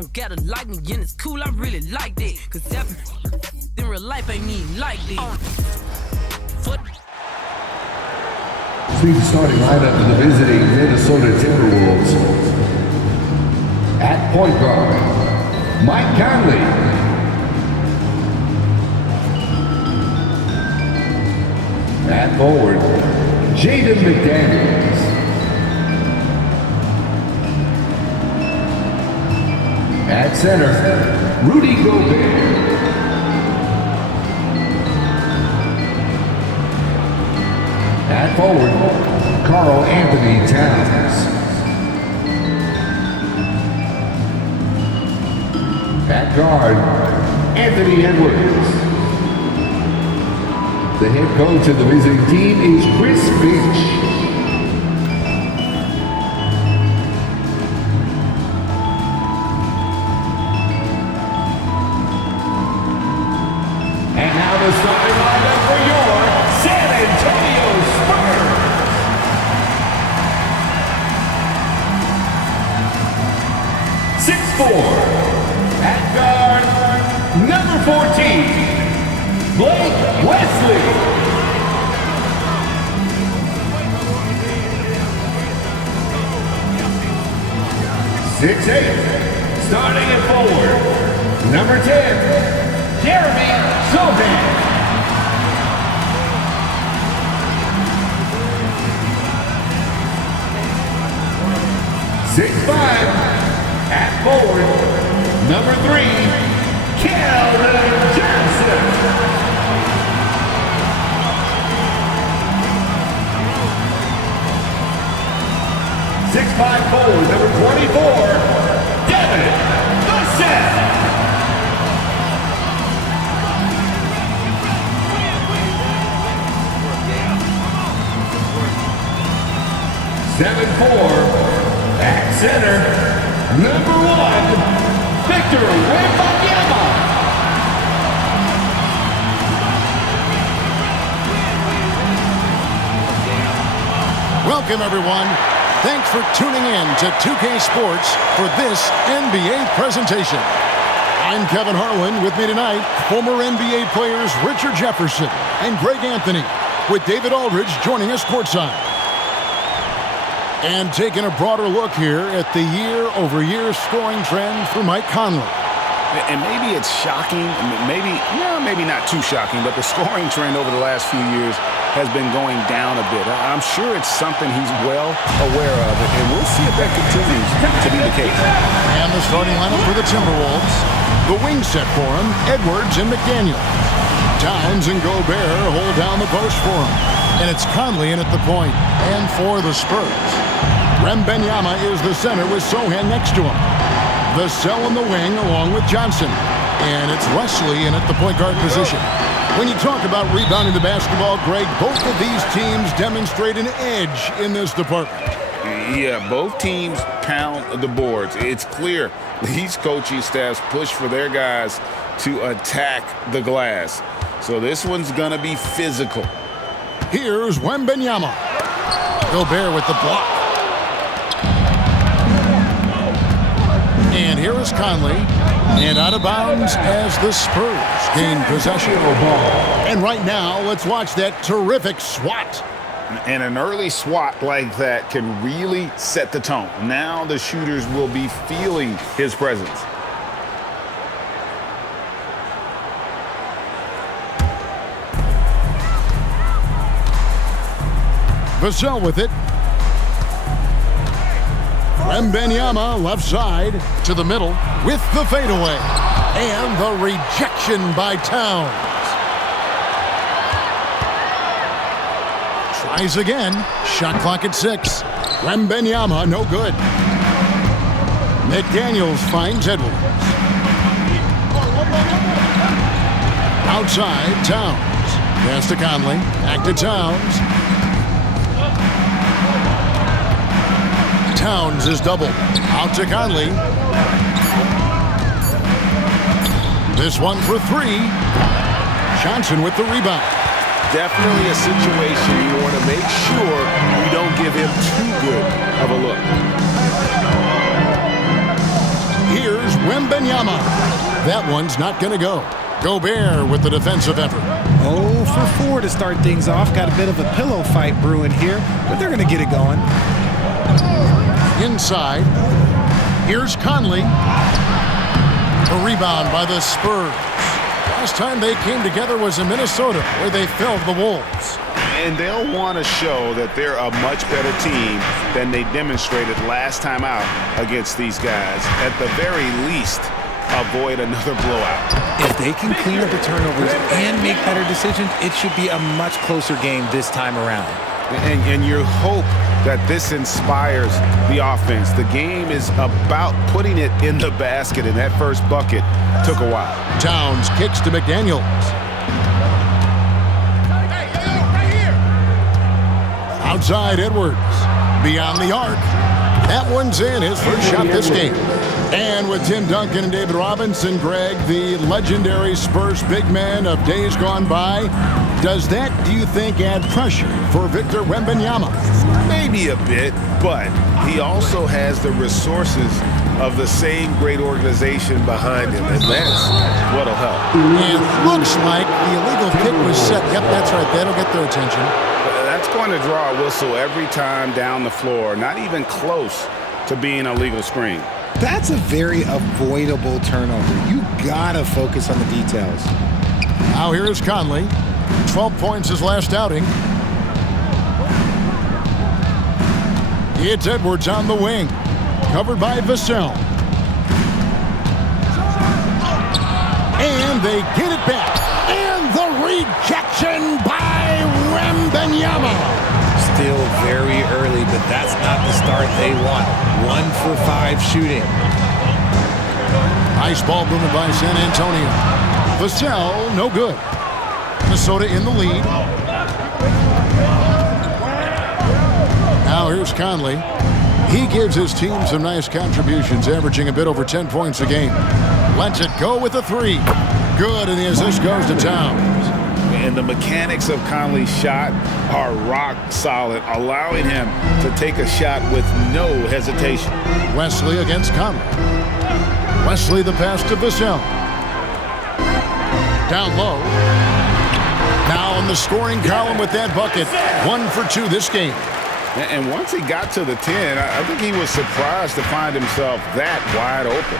don't gotta like me, and it's cool, I really like that. Cause in real life ain't me like that. See the starting lineup of the visiting Minnesota Timberwolves. At point guard, Mike Conley. At forward, Jaden McDaniels. At center, Rudy Gobert. At forward, Karl Anthony Towns. At guard, Anthony Edwards. The head coach of the visiting team is Chris Finch. And now the starting lineup for your San Antonio Spurs. At guard, number 14, Blake Wesley. 6'8", starting at forward, number 10, Jeremy Sohan. 6'5", at forward, number 3, Keldon Johnson. 6'5" forward, number 24, Devin Vassell. 7'4", at center, number 1, Victor Wembanyama. Welcome, everyone. Thanks for tuning in to 2K Sports for this NBA presentation. I'm Kevin Harlan. With me tonight, former NBA players Richard Jefferson and Greg Anthony, with David Aldridge joining us courtside. And taking a broader look here at the year-over-year scoring trend for Mike Conley. And maybe it's shocking, maybe not too shocking, but the scoring trend over the last few years has been going down a bit. I'm sure it's something he's well aware of, and we'll see if that continues to be the case. And the starting lineup for the Timberwolves. The wing set for him, Edwards and McDaniels. Towns and Gobert hold down the post for him. And it's Conley in at the point. And for the Spurs, Wembanyama is the center with Sohan next to him. Vassell in the wing along with Johnson. And it's Wesley in at the point guard position. When you talk about rebounding the basketball, Greg, both of these teams demonstrate an edge in this department. Yeah, both teams pound the boards. It's clear these coaching staffs push for their guys to attack the glass. So this one's going to be physical. Here's Wembanyama. Gobert with the block. And here is Conley. And out of bounds as the Spurs gain possession. And right now, let's watch that terrific swat. And an early swat like that can really set the tone. Now the shooters will be feeling his presence. Vassell with it. Wembanyama left side to the middle with the fadeaway. And the rejection by Towns. Tries again. Shot clock at 6. Wembanyama, no good. McDaniels finds Edwards. Outside, Towns. Pass to Conley. Back to Towns. Towns is doubled. Out to Conley. This one for 3. Johnson with the rebound. Definitely a situation you want to make sure you don't give him too good of a look. Here's Wembanyama. That one's not going to go. Gobert with the defensive effort. 0 for 4 to start things off. Got a bit of a pillow fight brewing here, but they're going to get it going. Inside. Here's Conley. A rebound by the Spurs. Last time they came together was in Minnesota, where they felled the Wolves. And they'll want to show that they're a much better team than they demonstrated last time out against these guys. At the very least, avoid another blowout. If they can clean up the turnovers and make better decisions, it should be a much closer game this time around. And you hope that this inspires the offense. The game is about putting it in the basket, and that first bucket took a while. Towns kicks to McDaniels. Outside Edwards. Beyond the arc. That one's in, his first shot this game. And with Tim Duncan and David Robinson, Greg, the legendary Spurs big man of days gone by, does that, do you think, add pressure for Victor Wembanyama? Maybe a bit, but he also has the resources of the same great organization behind him, and that's what'll help. It looks like the illegal kick was set. Yep, that's right. That'll get their attention. That's going to draw a whistle every time down the floor, not even close to being a legal screen. That's a very avoidable turnover. You gotta focus on the details. Now here's Conley. 12 points his last outing. It's Edwards on the wing. Covered by Vassell. And they get it back. And the rejection by Wembanyama. Still very early, but that's not the start they want. 1 for 5 shooting. Nice ball movement by San Antonio. Vassell, no good. Minnesota in the lead. Now here's Conley. He gives his team some nice contributions, averaging a bit over 10 points a game. Lets it go with a 3. Good, and the assist goes to Towns. And the mechanics of Conley's shot are rock solid, allowing him to take a shot with no hesitation. Wesley against Conley. Wesley the pass to Vassell. Down low. Now in the scoring column with that bucket. 1 for 2 this game. And once he got to the 10, I think he was surprised to find himself that wide open.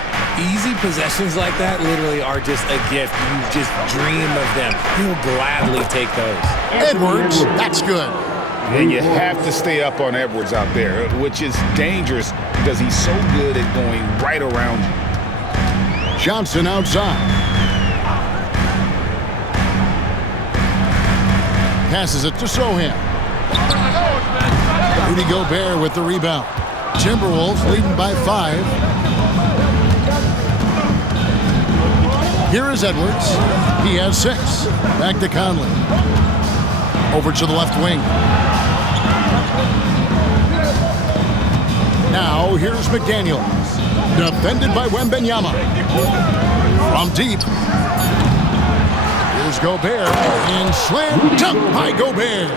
Easy possessions like that literally are just a gift. You just dream of them. He'll gladly take those. Edwards, that's good. And you have to stay up on Edwards out there, which is dangerous because he's so good at going right around you. Johnson outside. Passes it to Sohan. Rudy Gobert with the rebound. Timberwolves leading by 5. Here is Edwards. He has 6. Back to Conley. Over to the left wing. Now here's McDaniels. Defended by Wembanyama. From deep. Here's Gobert. And slam dunk by Gobert.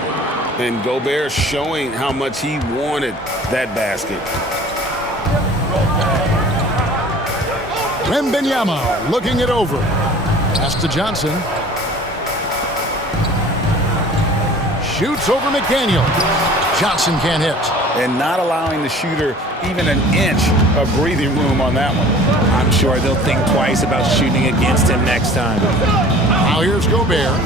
And Gobert showing how much he wanted that basket. Wembanyama looking it over. Pass to Johnson. Shoots over McDaniel. Johnson can't hit. And not allowing the shooter even an inch of breathing room on that one. I'm sure they'll think twice about shooting against him next time. Now here's Gobert.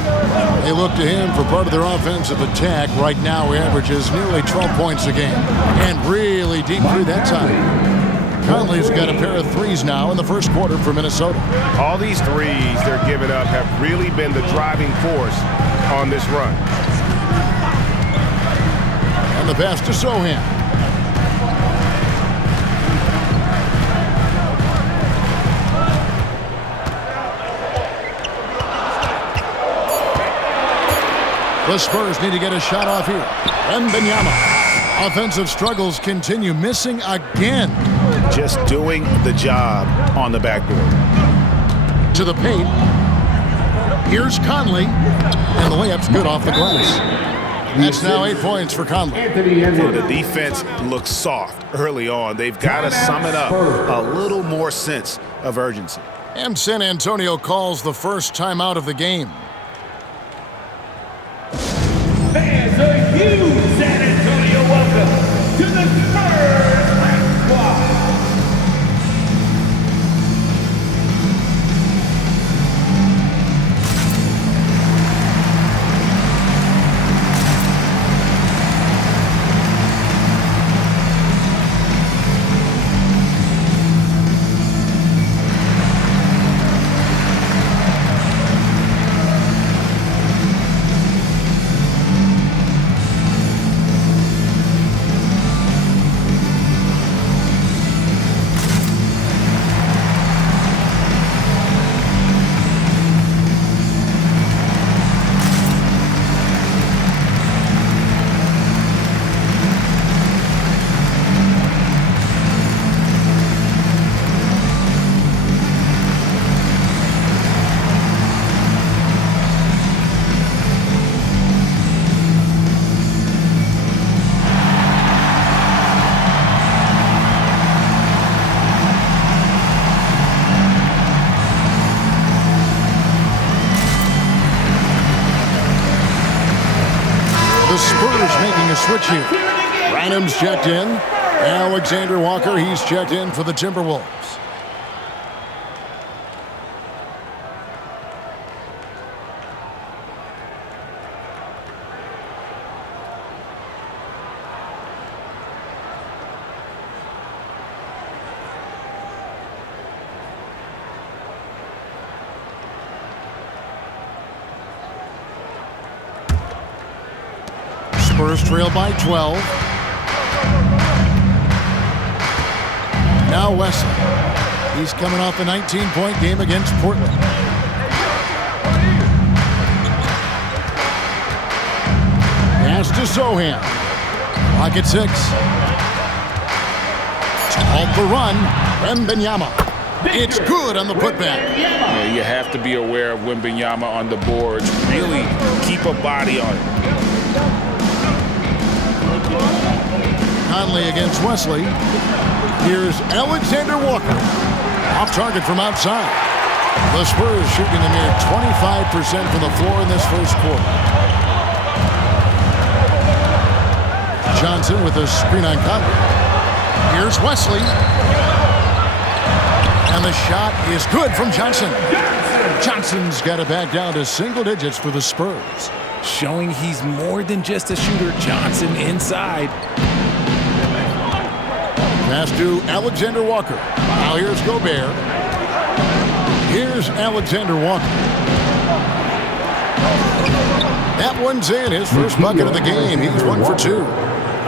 They look to him for part of their offensive attack. Right now he averages nearly 12 points a game. And really deep through that time. Conley's got a pair of threes now in the first quarter for Minnesota. All these threes they're giving up have really been the driving force on this run. And the pass to Sohan. The Spurs need to get a shot off here. Wembanyama. Offensive struggles continue, missing again. Just doing the job on the backboard. To the paint. Here's Conley. And the layup's good off the glass. That's now 8 points for Conley. And the defense looks soft early on. They've got to sum it up a little more sense of urgency. And San Antonio calls the first timeout of the game. Fans, a huge San Antonio welcome to the Spurs Black Squad. Spurs making a switch here. Rynham's checked in. Alexander Walker, he's checked in for the Timberwolves. Spurs trail by 12. Now Wesley. He's coming off a 19-point game against Portland. Pass to Sohan. Clock at 6. To halt the run, Wembanyama. It's good on the putback. Yeah, you have to be aware of Wembanyama on the boards. Really keep a body on it. Conley against Wesley. Here's Alexander Walker. Off target from outside. The Spurs shooting a mere 25% from the floor in this first quarter. Johnson with a screen on Conley. Here's Wesley. And the shot is good from Johnson. Johnson's got it back down to single digits for the Spurs. Showing he's more than just a shooter. Johnson inside. Pass to Alexander Walker. Now here's Gobert. Here's Alexander Walker. That one's in. His first bucket of the game. He's 1 for 2.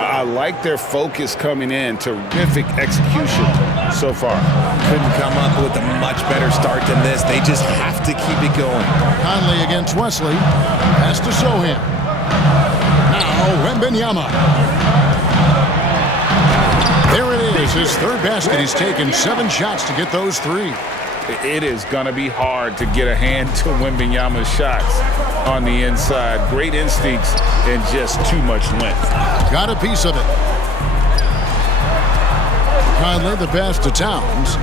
I like their focus coming in. Terrific execution so far. Couldn't come up with a much better start than this. They just have to keep it going. Conley against Wesley. Pass to Sohan. Now Wembanyama. There it is, his third basket. He's taken 7 shots to get those 3. It is going to be hard to get a hand to Wembanyama's shots on the inside. Great instincts and just too much length. Got a piece of it. Conley the pass to Towns.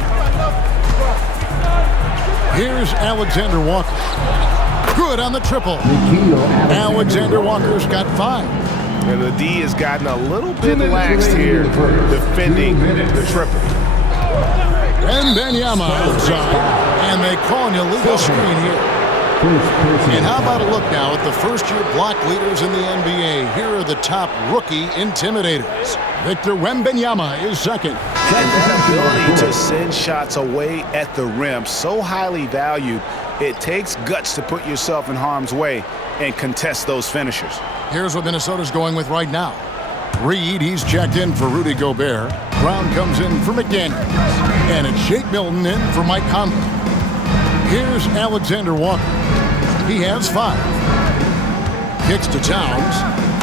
Here's Alexander Walker. Good on the triple. Alexander Walker's got 5. And the D has gotten a little bit lax here defending the triple. Wembanyama outside, and they call an illegal screen here. And how about a look now at the first-year block leaders in the NBA? Here are the top rookie intimidators. Victor Wembanyama is second. That ability to send shots away at the rim, so highly valued. It takes guts to put yourself in harm's way and contest those finishers. Here's what Minnesota's going with right now. Reed, he's checked in for Rudy Gobert. Brown comes in for McDaniels. And it's Shake Milton in for Mike Conley. Here's Alexander Walker. He has 5. Kicks to Towns.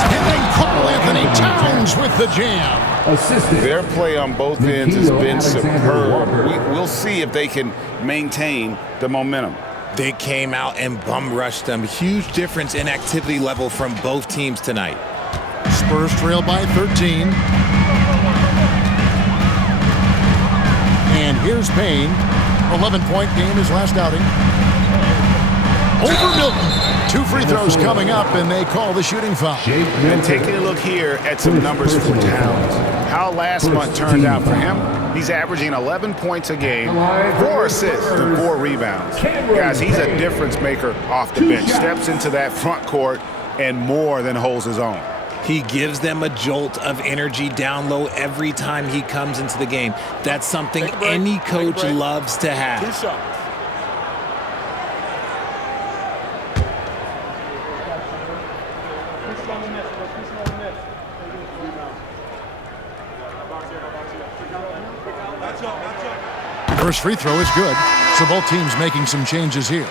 And then Karl Anthony Towns with the jam. Assistant. Their play on both ends has been superb. We'll see if they can maintain the momentum. They came out and bum rushed them. Huge difference in activity level from both teams tonight. Spurs trail by 13. And here's Payne 11-point game his last outing. Over Milton. 2 free throws coming up, and they call the shooting foul. And taking a look here at some numbers for Towns. How last month turned out for him. He's averaging 11 points a game, 4 assists, and 4 rebounds. Guys, he's a difference maker off the bench. Steps into that front court and more than holds his own. He gives them a jolt of energy down low every time he comes into the game. That's something any coach loves to have. First free throw is good, so both teams making some changes here.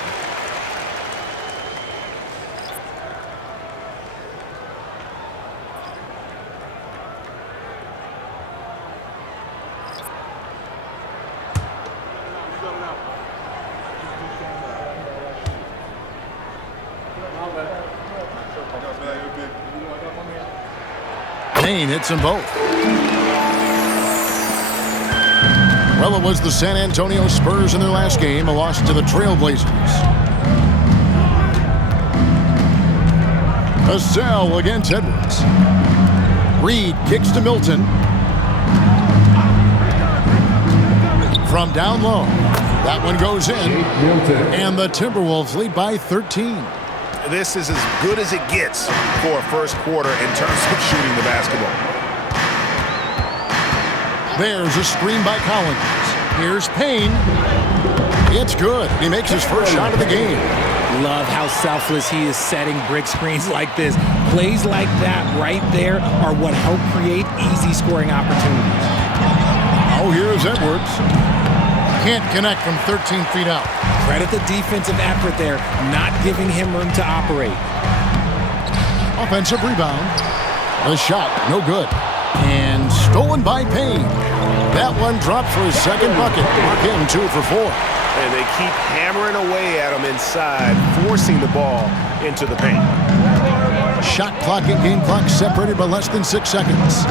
Payne hits them both. Well, it was the San Antonio Spurs in their last game, a loss to the Trailblazers. Vassell against Edwards. Reed kicks to Milton. From down low. That one goes in. And the Timberwolves lead by 13. This is as good as it gets for a first quarter in terms of shooting the basketball. There's a screen by Collins. Here's Payne. It's good. He makes his first shot of the game. Love how selfless he is setting brick screens like this. Plays like that right there are what help create easy scoring opportunities. Oh, here's Edwards. Can't connect from 13 feet out. Credit the defensive effort there, not giving him room to operate. Offensive rebound. The shot, no good. And stolen by Payne. That one dropped for his second bucket. Mark him 2 for 4. And they keep hammering away at him inside, forcing the ball into the paint. Shot clock and game clock separated by less than 6 seconds.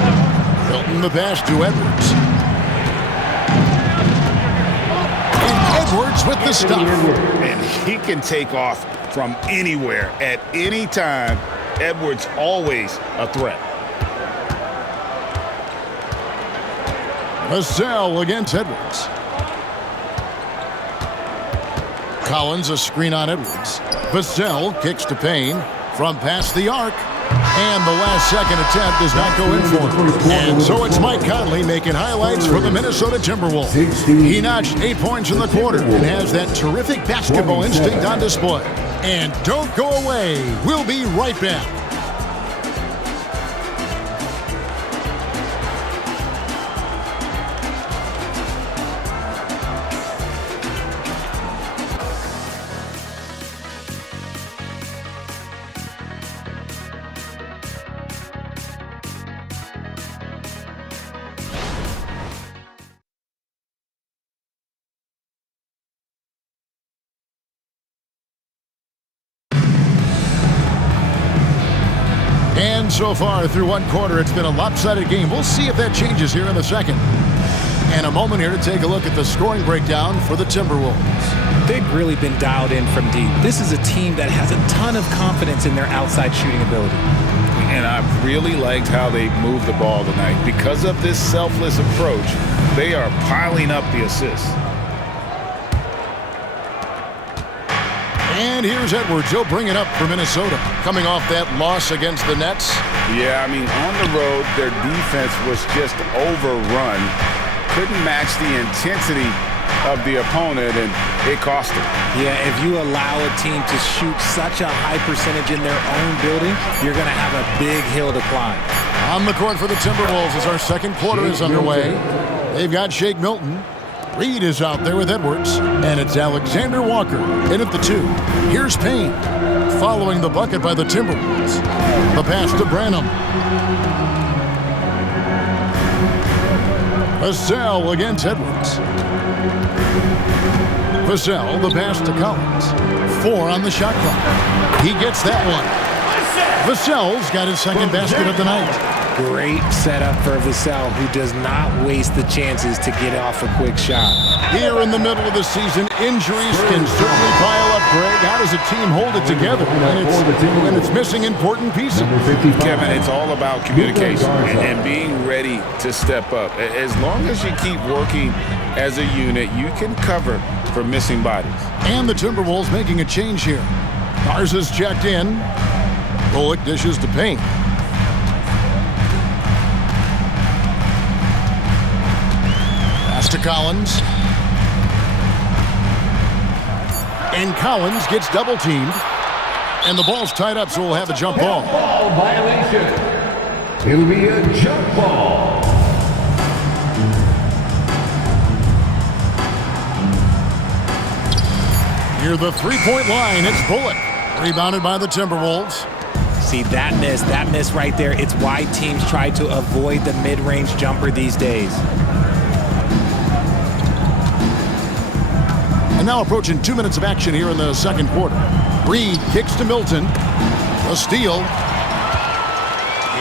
Milton the pass to Edwards. And Edwards with the stop. And he can take off from anywhere at any time. Edwards always a threat. Vassell against Edwards. Collins a screen on Edwards. Vassell kicks to Payne from past the arc. And the last second attempt does not go in for him. And so it's Mike Conley making highlights for the Minnesota Timberwolves. He notched 8 points in the quarter and has that terrific basketball instinct on display. And don't go away. We'll be right back. And so far through one quarter, it's been a lopsided game. We'll see if that changes here in the second. And a moment here to take a look at the scoring breakdown for the Timberwolves. They've really been dialed in from deep. This is a team that has a ton of confidence in their outside shooting ability. And I've really liked how they moved the ball tonight. Because of this selfless approach, they are piling up the assists. And here's Edwards. He'll bring it up for Minnesota. Coming off that loss against the Nets. Yeah, I mean, on the road, their defense was just overrun. Couldn't match the intensity of the opponent, and it cost them. Yeah, if you allow a team to shoot such a high percentage in their own building, you're going to have a big hill to climb. On the court for the Timberwolves as our second quarter is underway. They've got Shake Milton. Reed is out there with Edwards, and it's Alexander Walker in at the 2. Here's Payne, following the bucket by the Timberwolves. The pass to Branham. Vassell against Edwards. Vassell, the pass to Collins. 4 on the shot clock. He gets that one. Vassell's got his second basket of the night. Great setup for Vassell, who does not waste the chances to get off a quick shot. Here in the middle of the season, injuries can certainly pile up, Greg. How does a team hold it together when it's missing important pieces? Kevin, it's all about communication and being ready to step up. As long as you keep working as a unit, you can cover for missing bodies. And the Timberwolves making a change here. Garza's checked in. Bullock dishes to Payne. Pass to Collins. And Collins gets double teamed. And the ball's tied up, so we'll have a jump ball. Ball violation. It'll be a jump ball. Near the three-point line, it's Bullock. Rebounded by the Timberwolves. See, that miss right there, it's why teams try to avoid the mid-range jumper these days. And now approaching 2 minutes of action here in the second quarter. Reed kicks to Milton. A steal.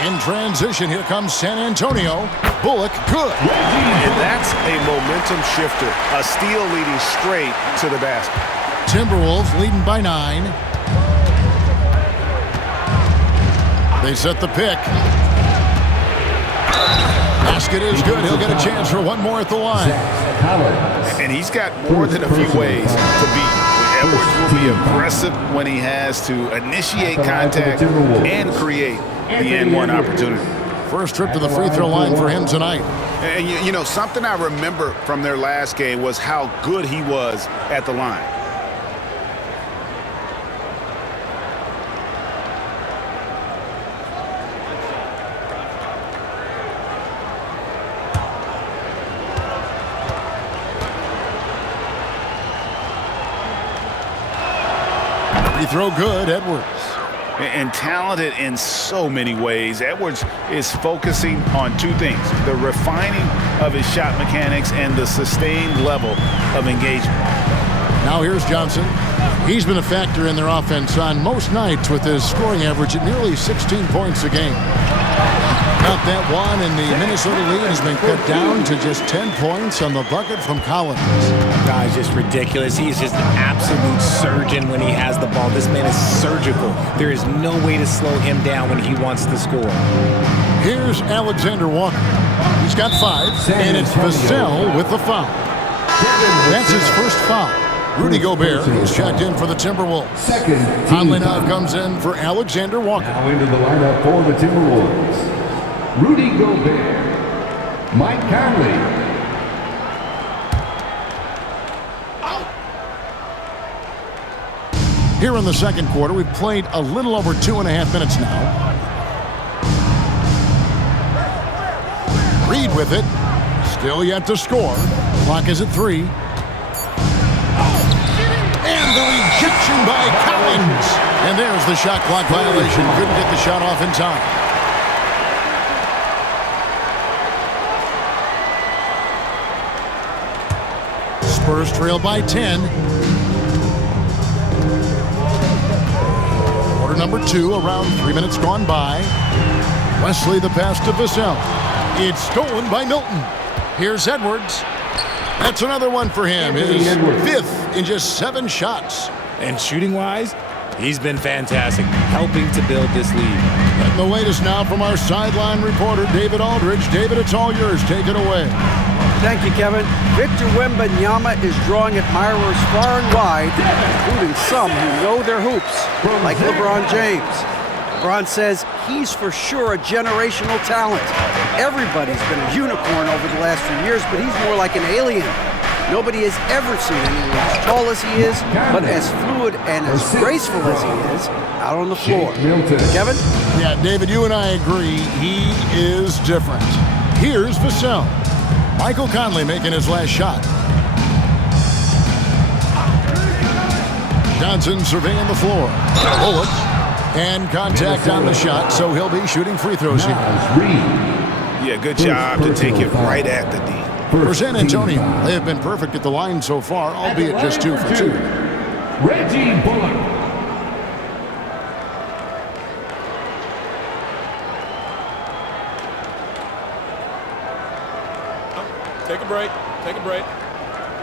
In transition, here comes San Antonio. Bullock, good. And that's a momentum shifter. A steal leading straight to the basket. Timberwolves leading by 9. They set the pick. Basket is good. He'll get a chance for one more at the line. And he's got more than a few ways to beat. Edwards will be aggressive when he has to initiate contact and create the N1 opportunity. First trip to the free throw line for him tonight. And you know, something I remember from their last game was how good he was at the line. Free throw good, Edwards. And talented in so many ways. Edwards is focusing on two things: the refining of his shot mechanics and the sustained level of engagement. Now here's Johnson. He's been a factor in their offense on most nights with his scoring average at nearly 16 points a game. Got that one, and the Minnesota lead has been cut down to just 10 points on the bucket from Collins. Guys, just ridiculous. He is just an absolute surgeon when he has the ball. This man is surgical. There is no way to slow him down when he wants to score. Here's Alexander Walker. He's got 5, and it's Vassell with the foul. That's his first foul. Rudy Gobert is checked in for the Timberwolves. Conley now comes in for Alexander Walker. Now into the lineup for the Timberwolves. Rudy Gobert. Mike Conley. Here in the second quarter, we've played a little over 2.5 minutes now. Reed with it. Still yet to score. Clock is at 3. And the rejection by Collins. And there's the shot clock violation. Couldn't get the shot off in time. Spurs trail by 10. Quarter number 2, around 3 minutes gone by. Wesley the pass to Vassell. It's stolen by Milton. Here's Edwards. That's another one for him. His 5th in just 7 shots. And shooting-wise, he's been fantastic, helping to build this lead. And the latest now from our sideline reporter, David Aldridge. David, it's all yours. Take it away. Thank you, Kevin. Victor Wembanyama is drawing admirers far and wide, including some who know their hoops, like LeBron James. LeBron says he's for sure a generational talent. Everybody's been a unicorn over the last few years, but he's more like an alien. Nobody has ever seen anyone as tall as he is, but as fluid and as graceful as he is out on the floor. Kevin? Yeah, David, you and I agree. He is different. Here's Vassell. Michael Conley making his last shot. Johnson surveying the floor. Bullock. And contact on the shot, so he'll be shooting free throws here. Yeah, good job to take it right at the D. For San Antonio, they have been perfect at the line so far, albeit just 2 for 2. Reggie Bullock. break. Take a break.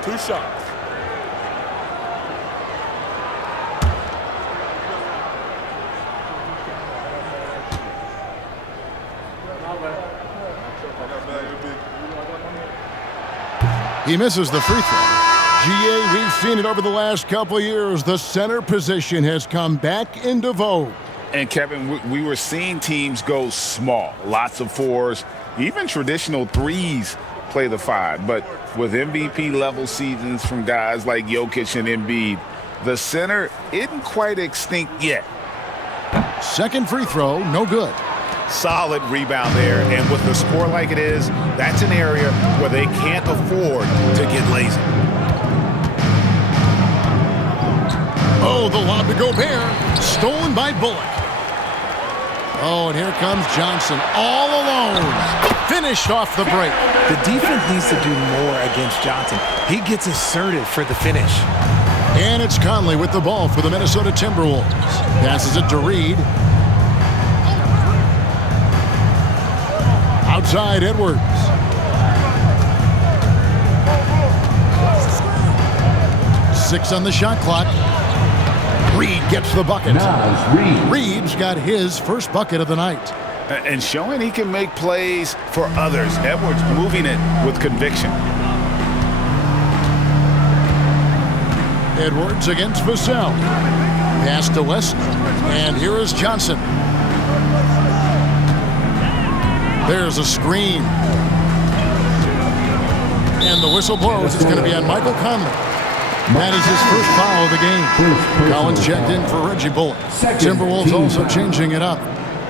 2 shots. He misses the free throw. GA, we've seen it over the last couple of years. The center position has come back into vogue. And, Kevin, we were seeing teams go small, lots of 4s, even traditional 3s play the 5. But with MVP-level seasons from guys like Jokic and Embiid, the center isn't quite extinct yet. Second free throw, no good. Solid rebound there, and with the score like it is, that's an area where they can't afford to get lazy. Oh, the lob to Gobert, stolen by Bullock. Oh, and here comes Johnson all alone. Finished off the break. The defense needs to do more against Johnson. He gets assertive for the finish. And it's Conley with the ball for the Minnesota Timberwolves. Passes it to Reed. Outside Edwards. Six on the shot clock. Reed gets the bucket. Reed's got his first bucket of the night. And showing he can make plays for others. Edwards moving it with conviction. Edwards against Vassell. Pass to West. And here is Johnson. There's a screen. And the whistle blows. It's going to be on Michael Conley. That is his first foul of the game. Collins checked in for Reggie Bullock. Timberwolves also changing it up.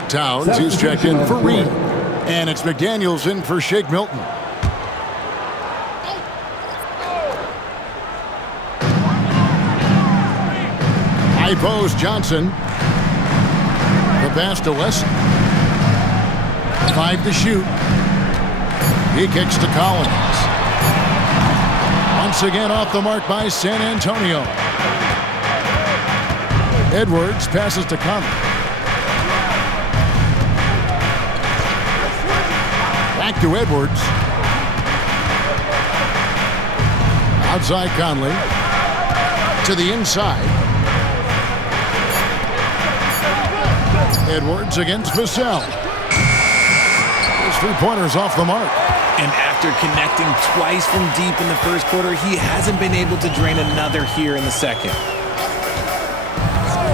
Towns, he's checked in for Reed. And it's McDaniels in for Shake Milton. High post Johnson. The pass to West. 5 to shoot. He kicks to Collins. Once again off the mark by San Antonio. Edwards passes to Conley. Back to Edwards. Outside Conley. To the inside. Edwards against Vassell. His three-pointers off the mark. And after connecting twice from deep in the first quarter, he hasn't been able to drain another here in the second.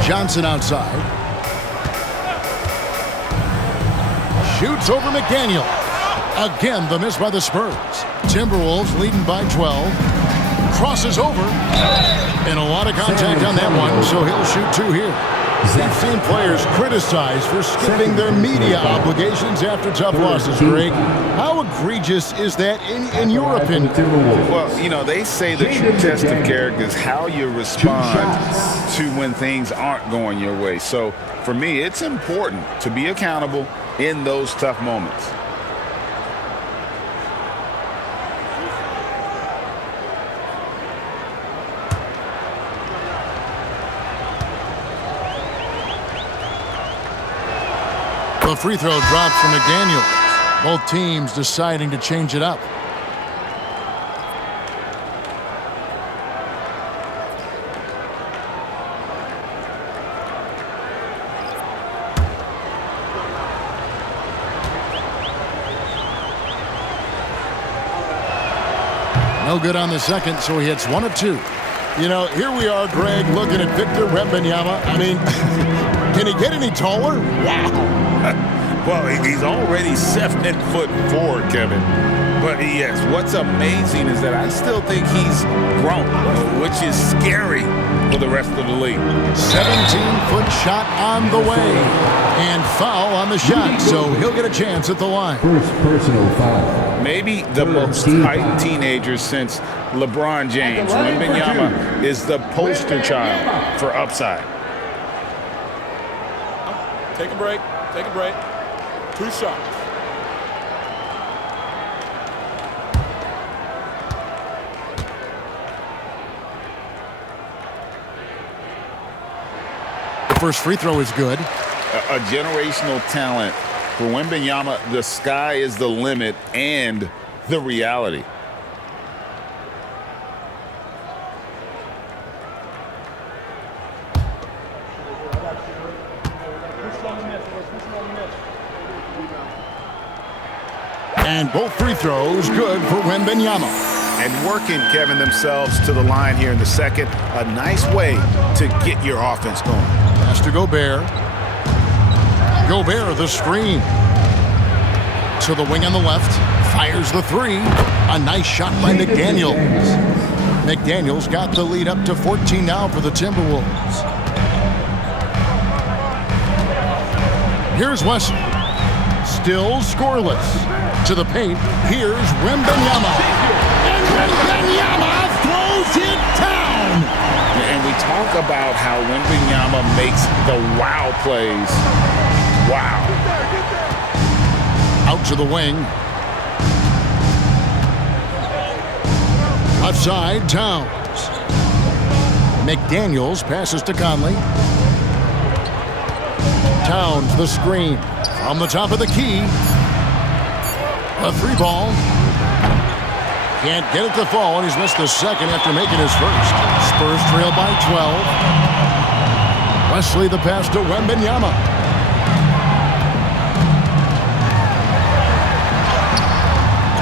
Johnson outside. Shoots over McDaniel. Again, the miss by the Spurs. Timberwolves leading by 12. Crosses over. And a lot of contact on that one, so he'll shoot 2 here. We've seen players criticized for skipping their media obligations after tough losses, Greg. How egregious is that in your opinion? Well, you know, they say the true test of character is how you respond to when things aren't going your way. So, for me, it's important to be accountable in those tough moments. The free throw drops from McDaniels. Both teams deciding to change it up. No good on the second, so he hits 1 of 2. You know, here we are, Greg, looking at Victor Wembanyama. I mean, can he get any taller? Wow. Well, he's already 7'4", Kevin. But yes, what's amazing is that I still think he's grown, which is scary for the rest of the league. 17-foot shot on the way. And foul on the shot, so he'll get a chance at the line. First personal foul. Maybe the most hyped teenager since LeBron James. Wembanyama is the poster child for upside. Take a break. Take a break. 2 shots. The first free throw is good. A generational talent. For Wembanyama, the sky is the limit and the reality. And both free throws good for Wembanyama. And working, Kevin, themselves to the line here in the second. A nice way to get your offense going. Pass to Gobert. Gobert, the screen. To the wing on the left. Fires the three. A nice shot by McDaniels. McDaniels got the lead up to 14 now for the Timberwolves. Here's Wesley. Still scoreless. To the paint. Here's Wembanyama. And Wembanyama throws it down. And we talk about how Wembanyama makes the wow plays. Wow. Out to the wing. Left side, Towns. McDaniels passes to Conley. Towns, the screen. From the top of the key. A three ball. Can't get it to fall, and he's missed the second after making his first. Spurs trail by 12. Wesley the pass to Wembanyama.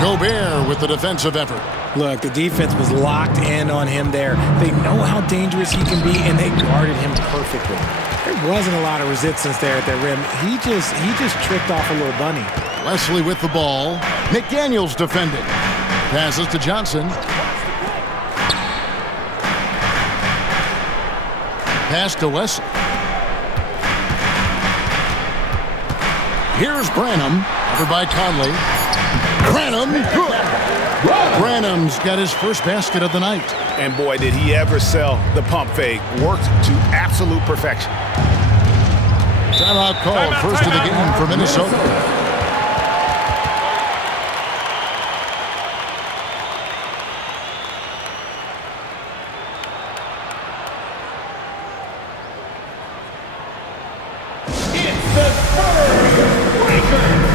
Gobert with the defensive effort. Look, the defense was locked in on him there. They know how dangerous he can be, and they guarded him perfectly. There wasn't a lot of resistance there at the rim. He just tricked off a little bunny. Wesley with the ball. McDaniels defending. Passes to Johnson. Pass to Wesley. Here's Branham. Covered by Conley. Branham, good. Branham's got his first basket of the night. And boy, did he ever sell the pump fake. Worked to absolute perfection. Timeout called. First of the game for Minnesota. It's the Spurs Lakers.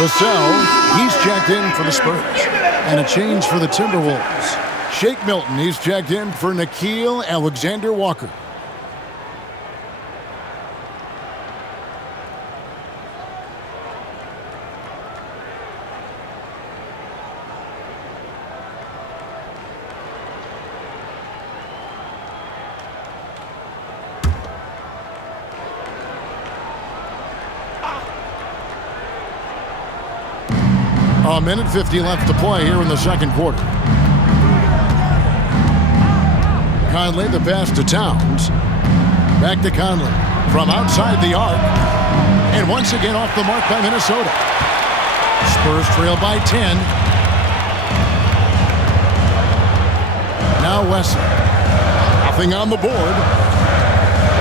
Vassell, he's checked in for the Spurs. And a change for the Timberwolves. Shake Milton, he's checked in for Nickeil Alexander-Walker. A minute 50 left to play here in the second quarter. Conley, the pass to Towns. Back to Conley. From outside the arc. And once again off the mark by Minnesota. Spurs trail by 10. Now Wesley. Nothing on the board.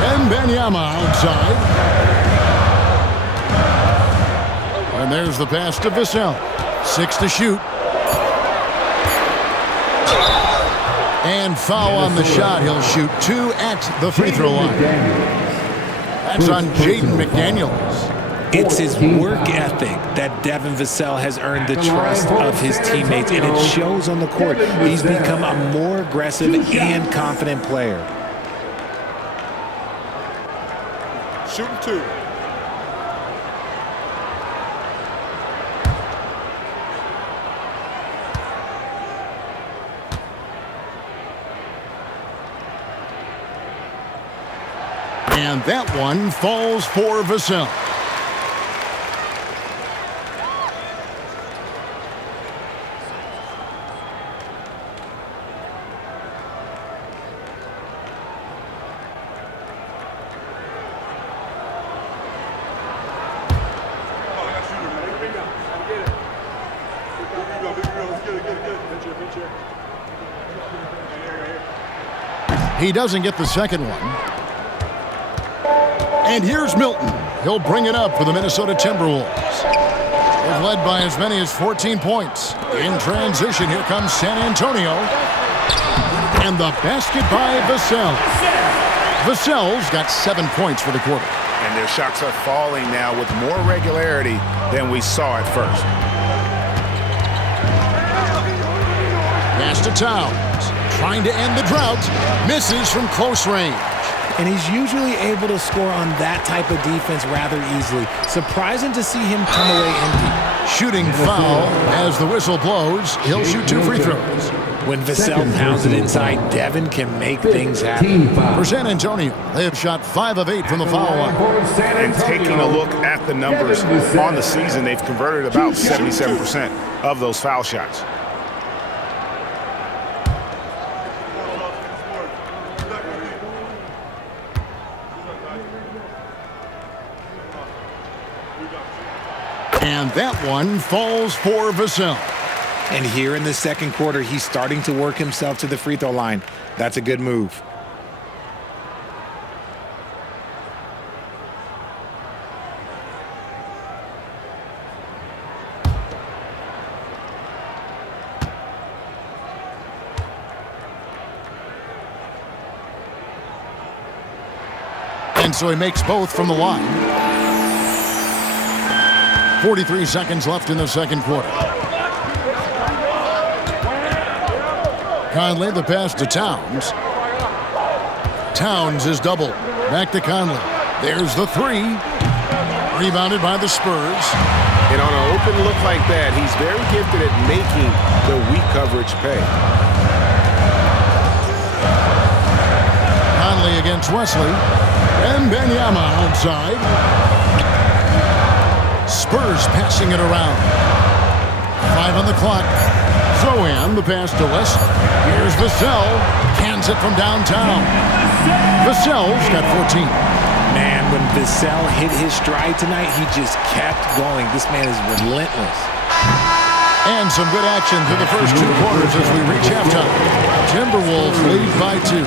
And Wembanyama outside. And there's the pass to Vassell. 6 to shoot. And foul on the shot. He'll shoot 2 at the free throw line. That's on Jaden McDaniels. It's his work ethic that Devin Vassell has earned the trust of his teammates, and it shows on the court. He's become a more aggressive and confident player. Shooting 2. And that one falls for Vassell. He doesn't get the second one. And here's Milton. He'll bring it up for the Minnesota Timberwolves. They've led by as many as 14 points. In transition, here comes San Antonio. And the basket by Vassell. Vassell's got 7 points for the quarter. And their shots are falling now with more regularity than we saw at first. Pass to Towns. Trying to end the drought. Misses from close range. And he's usually able to score on that type of defense rather easily. Surprising to see him come away empty. Shooting foul as the whistle blows. He'll shoot 2 free throws. When Vassell pounds it inside, Devin can make things happen. For San Antonio, they have shot 5 of 8 from the foul line. And taking a look at the numbers on the season, they've converted about 77% of those foul shots. And that one falls for Vassell. And here in the second quarter, he's starting to work himself to the free throw line. That's a good move. And so he makes both from the line. 43 seconds left in the second quarter. Conley, the pass to Towns. Towns is doubled. Back to Conley. There's the 3. Rebounded by the Spurs. And on an open look like that, he's very gifted at making the weak coverage pay. Conley against Wesley. And Benyama outside. Spurs passing it around. 5 on the clock. Zohan, the pass to West. Here's Vassell. Cans it from downtown. Vassell's got 14. Man, when Vassell hit his stride tonight, he just kept going. This man is relentless. And some good action through the first 2 quarters as we reach halftime. Timberwolves lead by 2.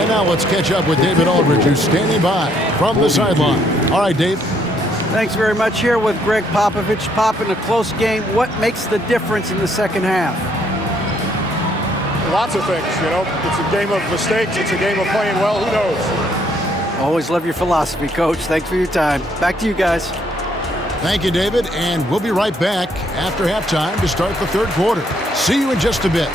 And now let's catch up with David Aldridge, who's standing by from the sideline. All right, Dave. Thanks very much. Here with Greg Popovich. Pop, in a close game, what makes the difference in the second half? Lots of things, you know. It's a game of mistakes. It's a game of playing well. Who knows? Always love your philosophy, Coach. Thanks for your time. Back to you guys. Thank you, David. And we'll be right back after halftime to start the third quarter. See you in just a bit.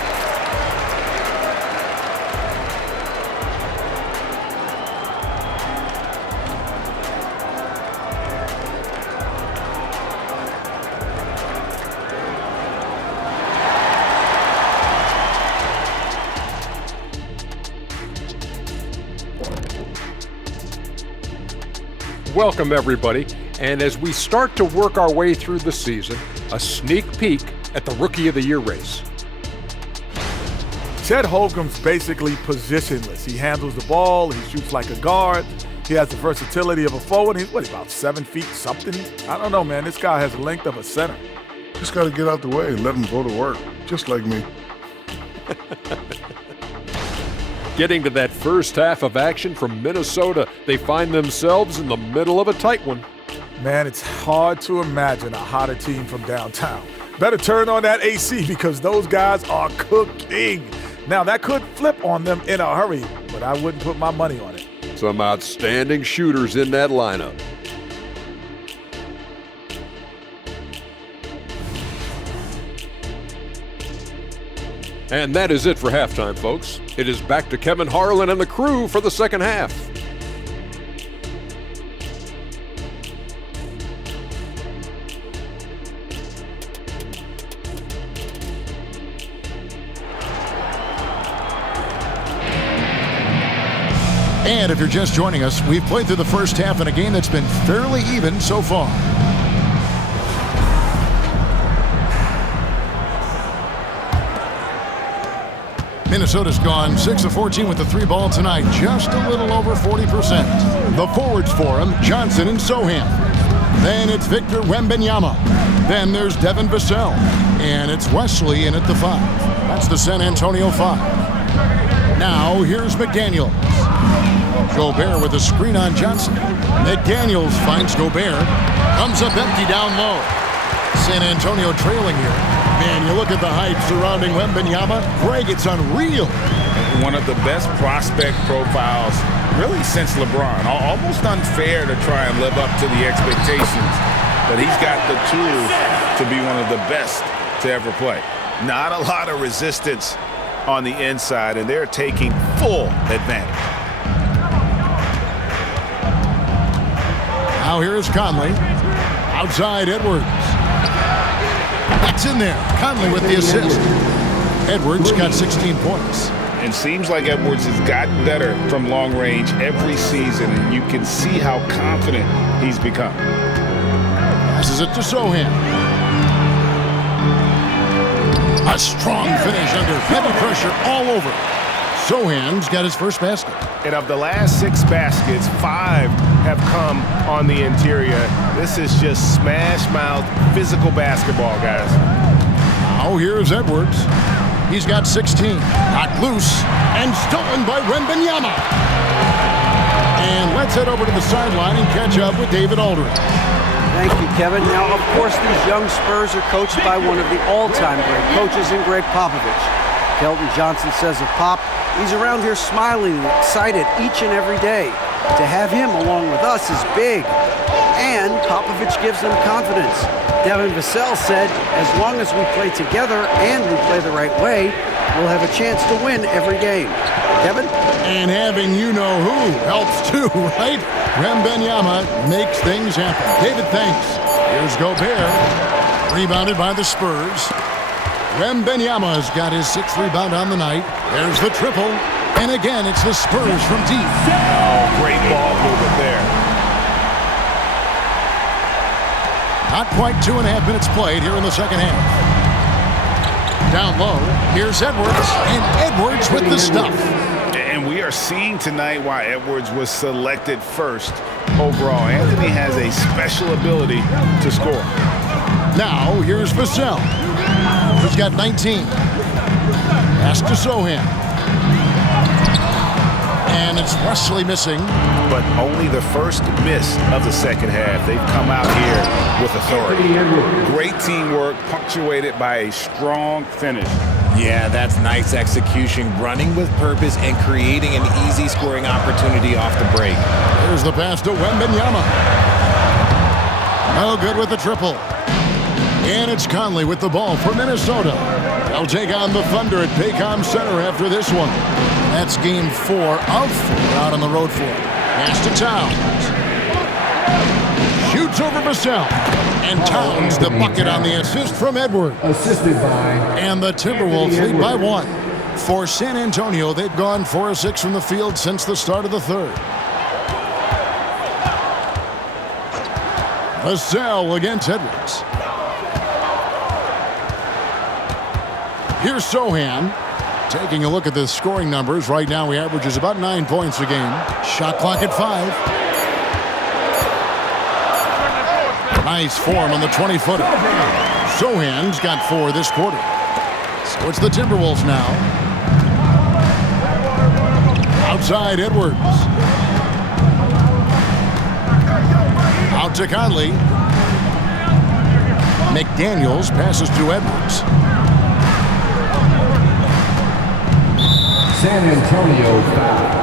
Welcome, everybody. And as we start to work our way through the season, a sneak peek at the Rookie of the Year race. Chet Holmgren's basically positionless. He handles the ball. He shoots like a guard. He has the versatility of a forward. He's, about 7 feet something? I don't know, man. This guy has the length of a center. Just got to get out the way and let him go to work, just like me. Getting to that first half of action from Minnesota, they find themselves in the middle of a tight one. Man, it's hard to imagine a hotter team from downtown. Better turn on that AC because those guys are cooking. Now, that could flip on them in a hurry, but I wouldn't put my money on it. Some outstanding shooters in that lineup. And that is it for halftime, folks. It is back to Kevin Harlan and the crew for the second half. And if you're just joining us, we've played through the first half in a game that's been fairly even so far. Minnesota's gone 6 of 14 with the 3-ball tonight, just a little over 40%. The forwards for him, Johnson and Sohan. Then it's Victor Wembanyama. Then there's Devin Vassell. And it's Wesley in at the 5. That's the San Antonio 5. Now here's McDaniels. Gobert with a screen on Johnson. McDaniels finds Gobert. Comes up empty down low. San Antonio trailing here. Man, you look at the hype surrounding Wembanyama. Greg, it's unreal. One of the best prospect profiles really since LeBron. Almost unfair to try and live up to the expectations. But he's got the tools to be one of the best to ever play. Not a lot of resistance on the inside, and they're taking full advantage. Now here is Conley. Outside Edwards. That's in there. Conley with the assist. Edwards got 16 points. It seems like Edwards has gotten better from long range every season, and you can see how confident he's become. Passes it to Sohan. A strong finish under heavy pressure all over. Sohan's got his first basket. And of the last 6 baskets, 5 have come on the interior. This is just smash-mouth physical basketball, guys. Now here's Edwards. He's got 16. Knocked loose and stolen by Wembanyama. And let's head over to the sideline and catch up with David Aldridge. Thank you, Kevin. Now, of course, these young Spurs are coached by one of the all-time great coaches in Greg Popovich. Kelton Johnson says of Pop, he's around here smiling and excited each and every day. To have him along with us is big. And Popovich gives them confidence. Devin Vassell said, as long as we play together and we play the right way, we'll have a chance to win every game. Kevin? And having you-know-who helps too, right? Wembanyama makes things happen. David, thanks. Here's Gobert. Rebounded by the Spurs. Wembanyama's got his 6th rebound on the night. There's the triple. And again, it's the Spurs from deep. Oh, great ball movement there. Not quite 2.5 minutes played here in the second half. Down low, here's Edwards, and Edwards with the stuff. And we are seeing tonight why Edwards was selected first overall. Anthony has a special ability to score. Now, here's Vassell. He's got 19. Pass to Sohan. And it's Wesley missing. But only the first miss of the second half. They've come out here with authority. Great teamwork, punctuated by a strong finish. Yeah, that's nice execution, running with purpose and creating an easy scoring opportunity off the break. There's the pass to Wembanyama. No good with the triple. And it's Conley with the ball for Minnesota. They'll take on the Thunder at Paycom Center after this one. That's game 4 of 4 out on the road for it. Pass to Towns. Shoots over Vassell. And Towns the bucket on the assist from Edwards. Assisted by. And the Timberwolves lead by 1. For San Antonio, they've gone 4 of 6 from the field since the start of the third. Vassell against Edwards. Here's Sohan. Taking a look at the scoring numbers. Right now, he averages about 9 points a game. Shot clock at 5. Nice form on the 20-footer. Sohan's got 4 this quarter. So it's the Timberwolves now. Outside Edwards. Out to Conley. McDaniels passes to Edwards. San Antonio foul.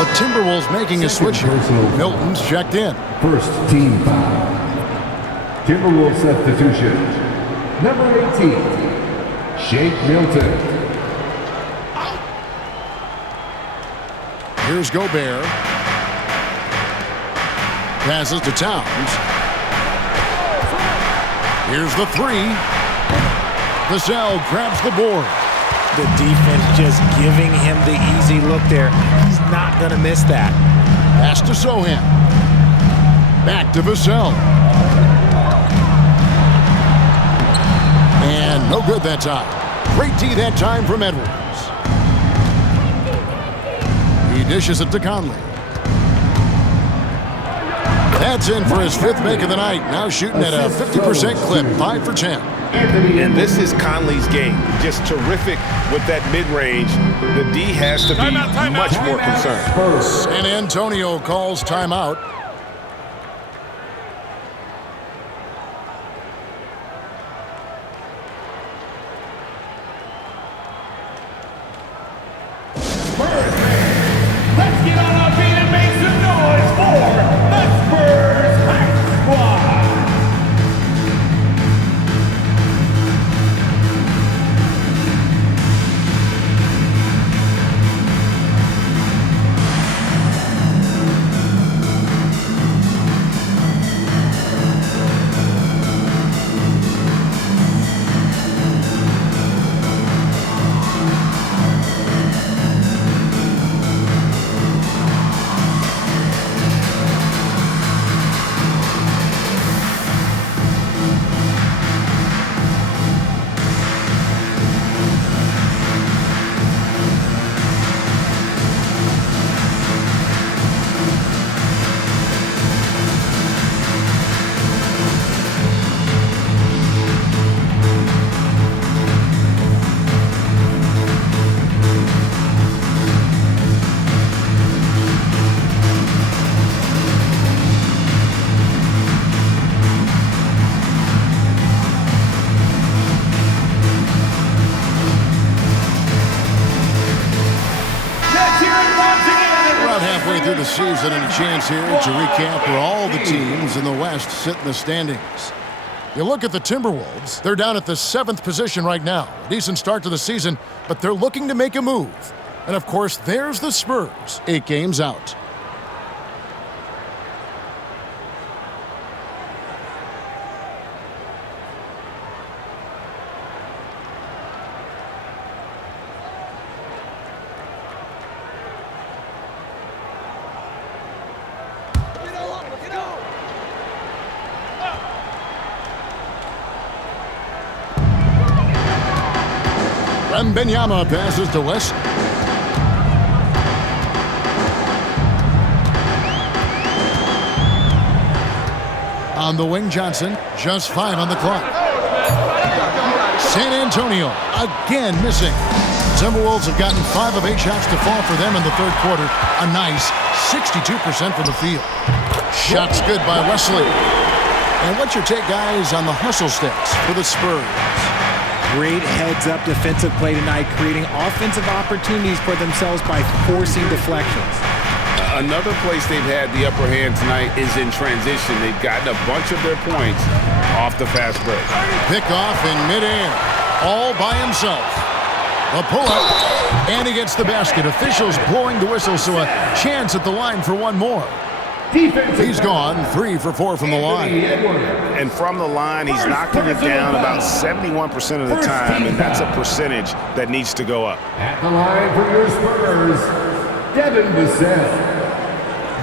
The Timberwolves making a switch here. Milton's checked in. First team foul. Timberwolves substitution. Number 18, Shake Milton. Here's Gobert. Passes to Towns. Here's the 3. Vassell grabs the board. The defense just giving him the easy look there. He's not going to miss that. Pass to Sohan. Back to Vassell. And no good that time. Great D that time from Edwards. He dishes it to Conley. That's in for his 5th make of the night. Now shooting at a 50% clip, 5 for 10. And this is Conley's game. Just terrific with that mid-range. The D has to be much more concerned. San Antonio calls timeout. Let's get on our feet and make some noise for the Spurs Hype Squad. Through the season and a chance here to recap where all the teams in the West sit in the standings. You look at the Timberwolves, they're down at the 7th position right now. A decent start to the season, but they're looking to make a move. And of course, there's the Spurs, 8 games out. Wembanyama passes to West. On the wing, Johnson, just 5 on the clock. San Antonio again missing. Timberwolves have gotten 5 of 8 shots to fall for them in the 3rd quarter. A nice 62% from the field. Shots good by Wesley. And what's your take, guys, on the hustle sticks for the Spurs? Great heads-up defensive play tonight, creating offensive opportunities for themselves by forcing deflections. Another place they've had the upper hand tonight is in transition. They've gotten a bunch of their points off the fast break. Pick off in midair, all by himself. A pull-up, and he gets the basket. Officials blowing the whistle, so a chance at the line for one more. He's gone 3 for 4 from the line. And from the line, he's knocking it down about 71% of the time, and that's a percentage that needs to go up. At the line for your Spurs, Devin Vassell.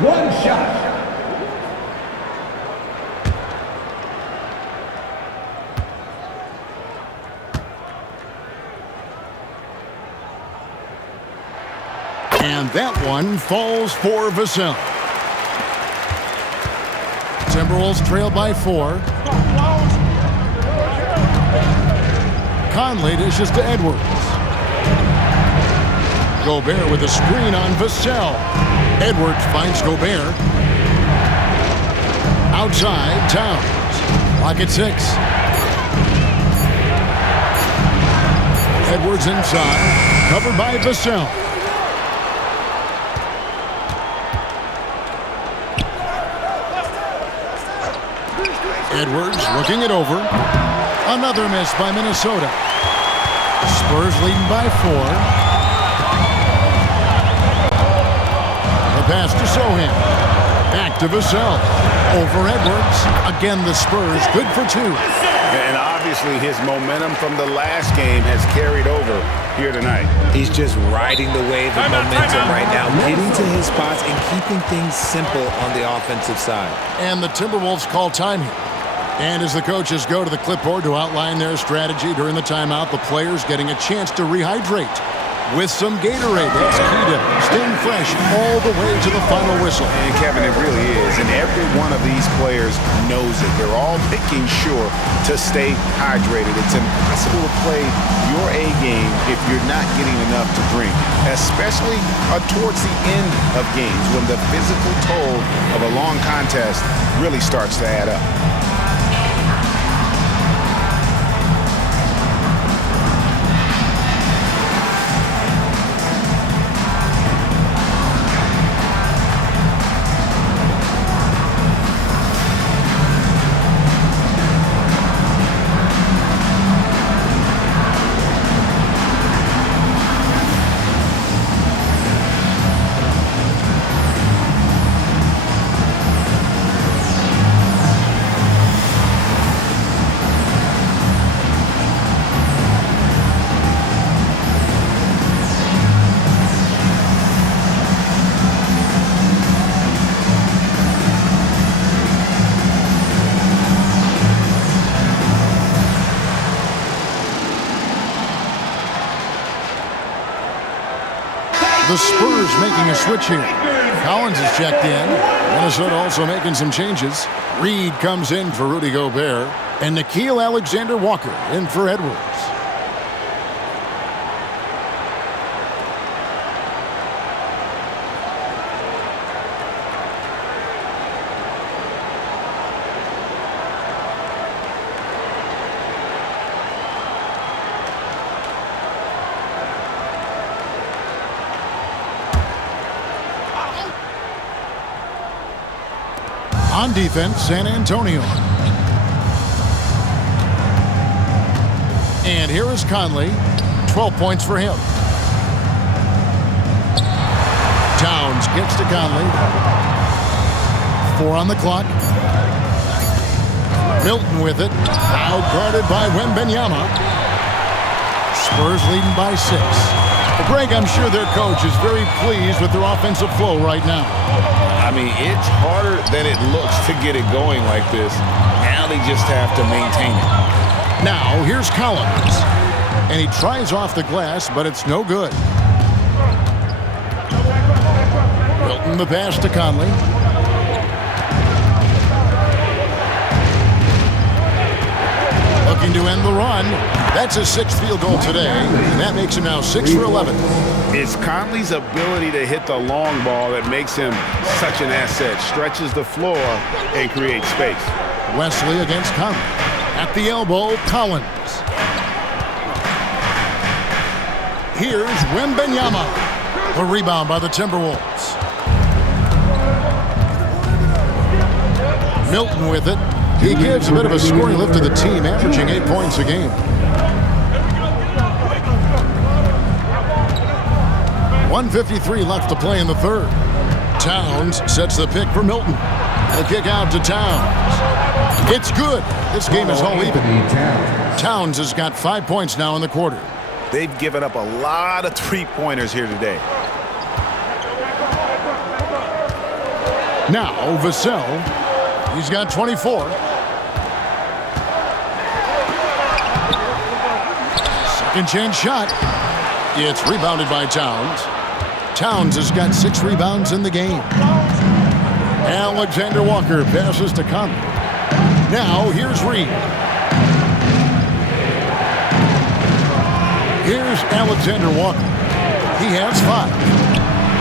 1 shot. And that one falls for Vassell. Timberwolves trail by 4. Conley dishes to Edwards. Gobert with a screen on Vassell. Edwards finds Gobert. Outside, Towns. Clock at 6. Edwards inside, covered by Vassell. Edwards looking it over. Another miss by Minnesota. Spurs leading by 4. The pass to Sohan. Back to Vassell. Over Edwards. Again, the Spurs good for 2. And obviously his momentum from the last game has carried over here tonight. He's just riding the wave of momentum right now, getting to his spots and keeping things simple on the offensive side. And the Timberwolves call time here. And as the coaches go to the clipboard to outline their strategy during the timeout, the players getting a chance to rehydrate with some Gatorade. That's key to staying fresh all the way to the final whistle. And Kevin, it really is. And every one of these players knows it. They're all making sure to stay hydrated. It's impossible to play your A game if you're not getting enough to drink, especially towards the end of games when the physical toll of a long contest really starts to add up. The Spurs making a switch here. Collins is checked in. Minnesota also making some changes. Reed comes in for Rudy Gobert. And Nickeil Alexander-Walker in for Edwards. On defense, San Antonio. And here is Conley. 12 points for him. Towns gets to Conley. 4 on the clock. Milton with it. Now guarded by Wembanyama. Spurs leading by 6. Greg, I'm sure their coach is very pleased with their offensive flow right now. I mean, it's harder than it looks to get it going like this. Now they just have to maintain it. Now, here's Collins. And he tries off the glass, but it's no good. Milton the pass to Conley. Looking to end the run. That's his 6th field goal today. And that makes him now 6 for 11. It's Conley's ability to hit the long ball that makes him such an asset. Stretches the floor and creates space. Wesley against Conley. At the elbow, Collins. Here's Wembanyama. The rebound by the Timberwolves. Milton with it. He gives a bit of a scoring lift to the team, averaging 8 points a game. 1:53 left to play in the third. Towns sets the pick for Milton. The kick out to Towns. It's good. This game is all even. Towns has got 5 points now in the quarter. They've given up a lot of three-pointers here today. Now, Vassell. He's got 24. Second chance shot. It's rebounded by Towns. Towns has got 6 rebounds in the game. Alexander-Walker passes to Conley. Now, here's Reed. Here's Alexander-Walker. He has 5.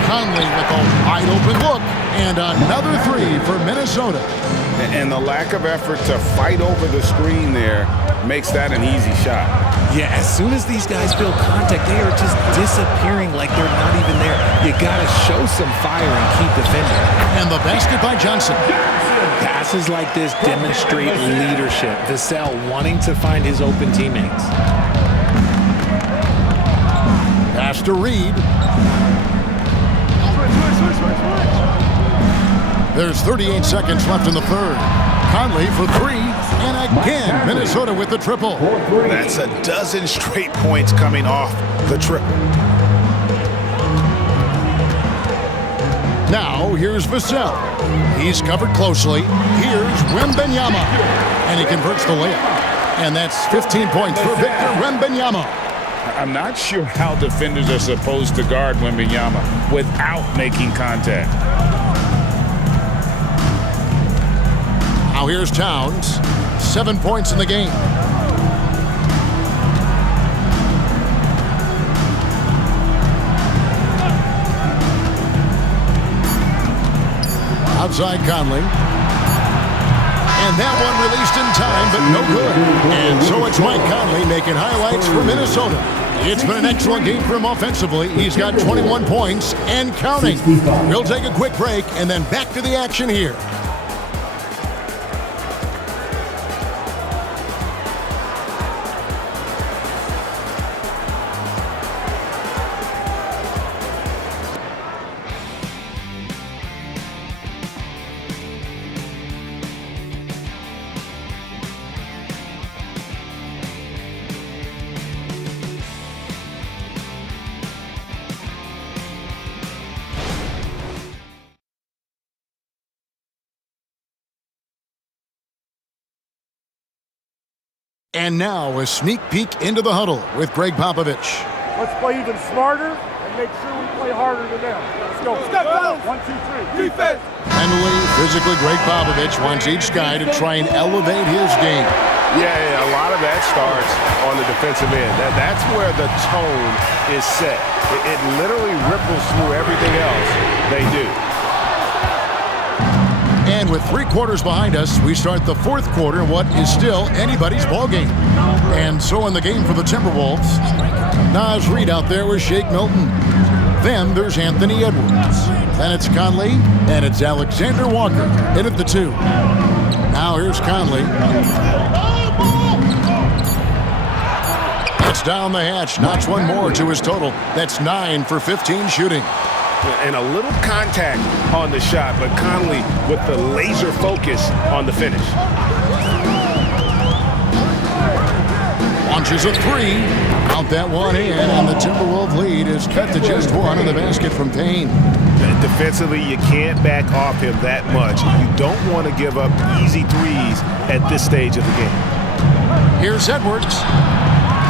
Conley with a wide-open look. And another 3 for Minnesota. And the lack of effort to fight over the screen there makes that an easy shot. Yeah, as soon as these guys feel contact, they are just disappearing like they're not even there. You got to show some fire and keep defending. And the basket by Johnson. Passes like this demonstrate leadership. Vassell wanting to find his open teammates. Pass to Reed. There's 38 seconds left in the third. Conley for three. And again, Minnesota with the triple. That's a dozen straight points coming off the triple. Now, here's Vassell. He's covered closely. Here's Wembanyama. And he converts the layup. And that's 15 points for Victor Wembanyama. I'm not sure how defenders are supposed to guard Wembanyama without making contact. Now here's Towns. 7 points in the game. Outside Conley. And that one released in time, but no good. And so it's Mike Conley making highlights for Minnesota. It's been an excellent game for him offensively. He's got 21 points and counting. We'll take a quick break and then back to the action here. And now a sneak peek into the huddle with Greg Popovich. Let's play even smarter and make sure we play harder than them. Let's go. Let's go. 1, 2, 3. Defense. Mentally, physically, Greg Popovich wants each guy to try and elevate his game. Yeah, a lot of that starts on the defensive end. That's where the tone is set. It literally ripples through everything else they do. And with 3 quarters behind us, we start the 4th quarter in what is still anybody's ballgame. And so in the game for the Timberwolves, Naz Reid out there with Shake Milton. Then there's Anthony Edwards. Then it's Conley, and it's Alexander Walker in at the 2. Now here's Conley. It's down the hatch, knocks one more to his total. That's 9 for 15 shooting. And a little contact on the shot, but Conley with the laser focus on the finish. Launches a 3. Count that one in, and the Timberwolves lead is cut to just 1 in the basket from Payne. Defensively, you can't back off him that much. You don't want to give up easy threes at this stage of the game. Here's Edwards.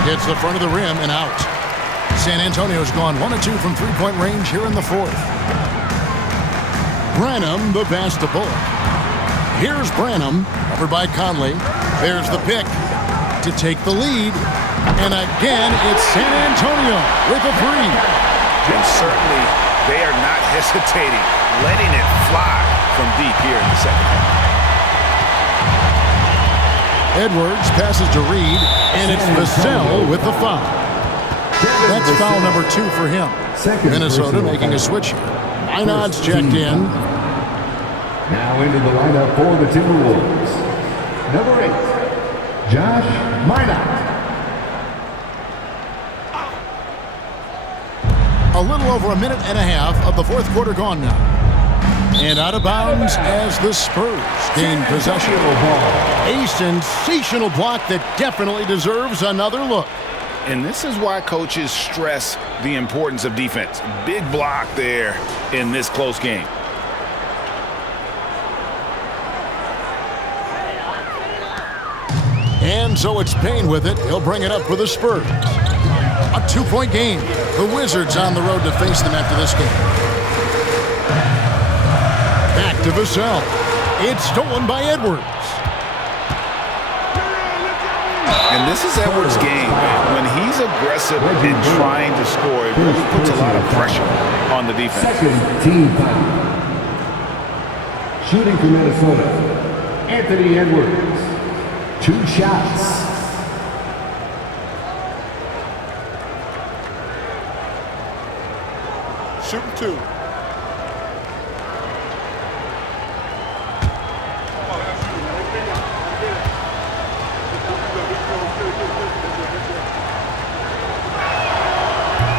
Hits the front of the rim and out. San Antonio's gone 1 of 2 from three-point range here in the 4th. Branham, the pass to Bullock. Here's Branham, covered by Conley. There's the pick to take the lead. And again, it's San Antonio with a 3. And certainly, they are not hesitating, letting it fly from deep here in the second half. Edwards passes to Reid, and it's Vassell with the foul. That's foul number 2 for him. Minnesota making a switch here. Minot's checked in. Now into the lineup for the Timberwolves. Number 8, Josh Minot. A little over a minute and a half of the 4th quarter gone now. And out of bounds as the Spurs gain possession. A sensational block that definitely deserves another look. And this is why coaches stress the importance of defense. Big block there in this close game. And so it's Payne with it. He'll bring it up for the Spurs. A 2-point game. The Wizards on the road to face them after this game. Back to Vassell. It's stolen by Edwards. And this is Edwards' game. When he's aggressive and trying to score, it really puts a lot of pressure on the defense. Second team foul. Shooting for Minnesota, Anthony Edwards. 2 shots. Shooting 2.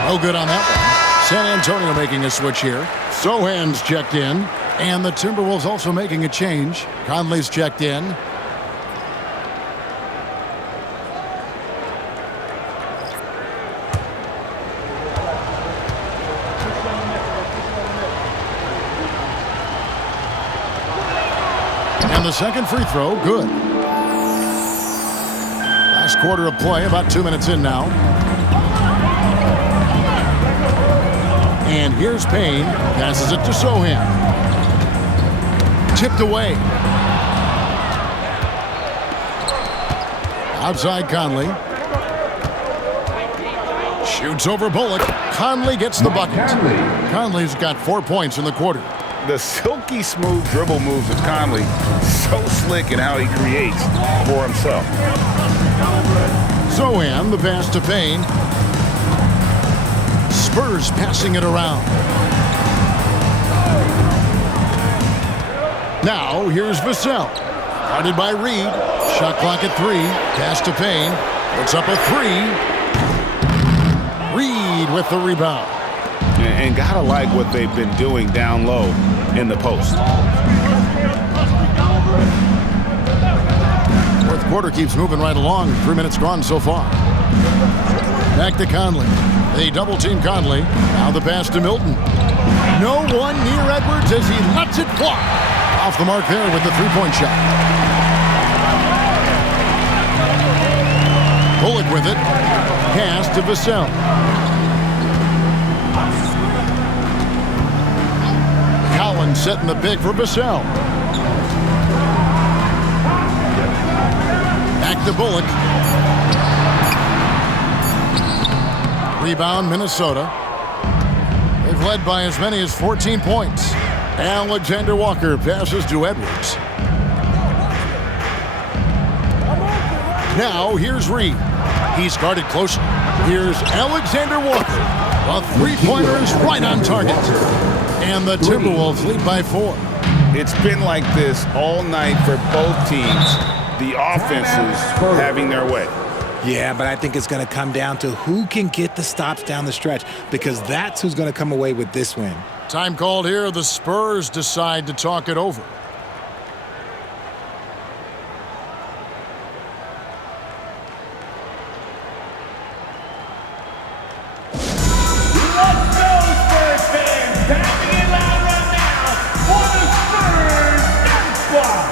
No good on that one. San Antonio making a switch here. Sohan's checked in. And the Timberwolves also making a change. Conley's checked in. And the second free throw, good. Last quarter of play, about 2 minutes in now. And here's Payne. Passes it to Sohan. Tipped away. Outside Conley. Shoots over Bullock. Conley gets the bucket. Conley's got 4 points in the quarter. The silky smooth dribble moves of Conley, so slick in how he creates for himself. Sohan, the pass to Payne. Spurs passing it around. Now, here's Vassell. Guarded by Reed. Shot clock at 3. Pass to Payne. Puts up a 3. Reed with the rebound. And gotta like what they've been doing down low in the post. Fourth quarter keeps moving right along. 3 minutes gone so far. Back to Conley. They double-team Conley. Now the pass to Milton. No one near Edwards as he lets it fly. Off the mark there with the three-point shot. Bullock with it. Pass to Vassell. Collins setting the big for Vassell. Back to Bullock. Rebound, Minnesota. They've led by as many as 14 points. Alexander Walker passes to Edwards. Now here's Reed. He's guarded closely. Here's Alexander Walker. A three-pointer is right on target. And the Timberwolves lead by 4. It's been like this all night for both teams. The offenses having their way. Yeah, but I think it's going to come down to who can get the stops down the stretch, because that's who's going to come away with this win. Time called here. The Spurs decide to talk it over. Let's go, Spurs fans! Tapping it loud right now for the Spurs Dunk Squad!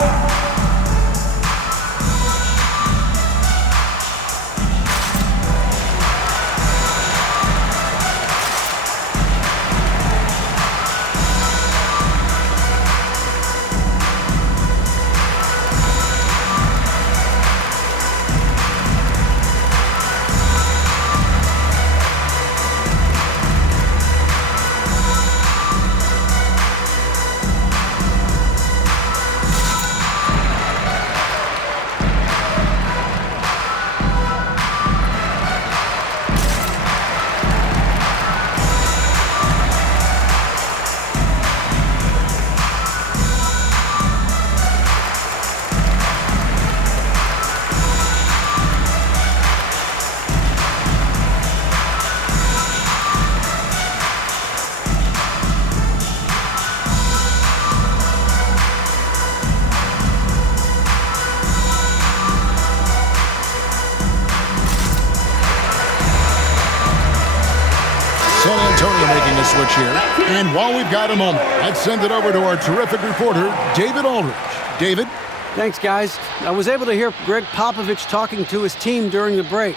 San Antonio making a switch here. And while we've got a moment, let's send it over to our terrific reporter, David Aldridge. David? Thanks, guys. I was able to hear Greg Popovich talking to his team during the break.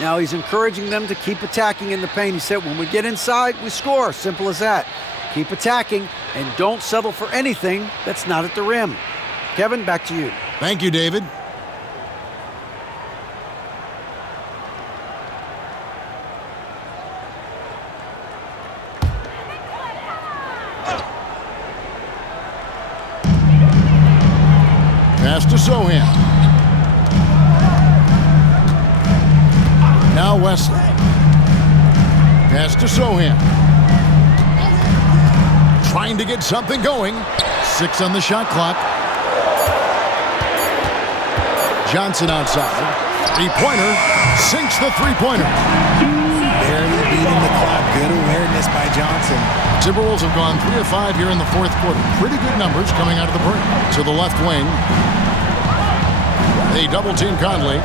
Now he's encouraging them to keep attacking in the paint. He said, when we get inside, we score. Simple as that. Keep attacking and don't settle for anything that's not at the rim. Kevin, back to you. Thank you, David. Pass to Sohan. Now Wesley. Pass to Sohan. Trying to get something going. 6 on the shot clock. Johnson outside. Three-pointer. Sinks the three-pointer. Barely beating the clock. Good awareness by Johnson. Timberwolves have gone 3 of 5 here in the fourth quarter. Pretty good numbers coming out of the break. To the left wing. They double-team Conley.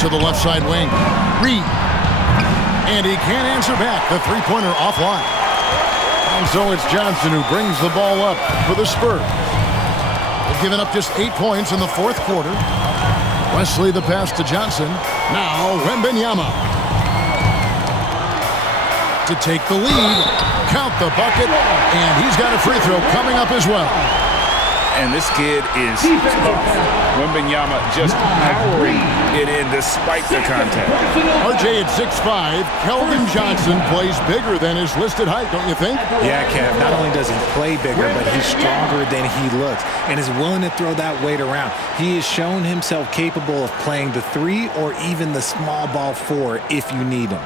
To the left side wing. Reed. And he can't answer back. The three-pointer offline. And so it's Johnson who brings the ball up for the Spurs. They've given up just 8 points in the fourth quarter. Wesley the pass to Johnson. Now Wembanyama. To take the lead. Count the bucket. And he's got a free throw coming up as well. And this kid is Wembanyama just powering it in despite the contact. RJ at 6'5", Kelvin Johnson plays bigger than his listed height, don't you think? Yeah, Kev. Not only does he play bigger, but he's stronger than he looks and is willing to throw that weight around. He has shown himself capable of playing the 3 or even the small ball 4 if you need him.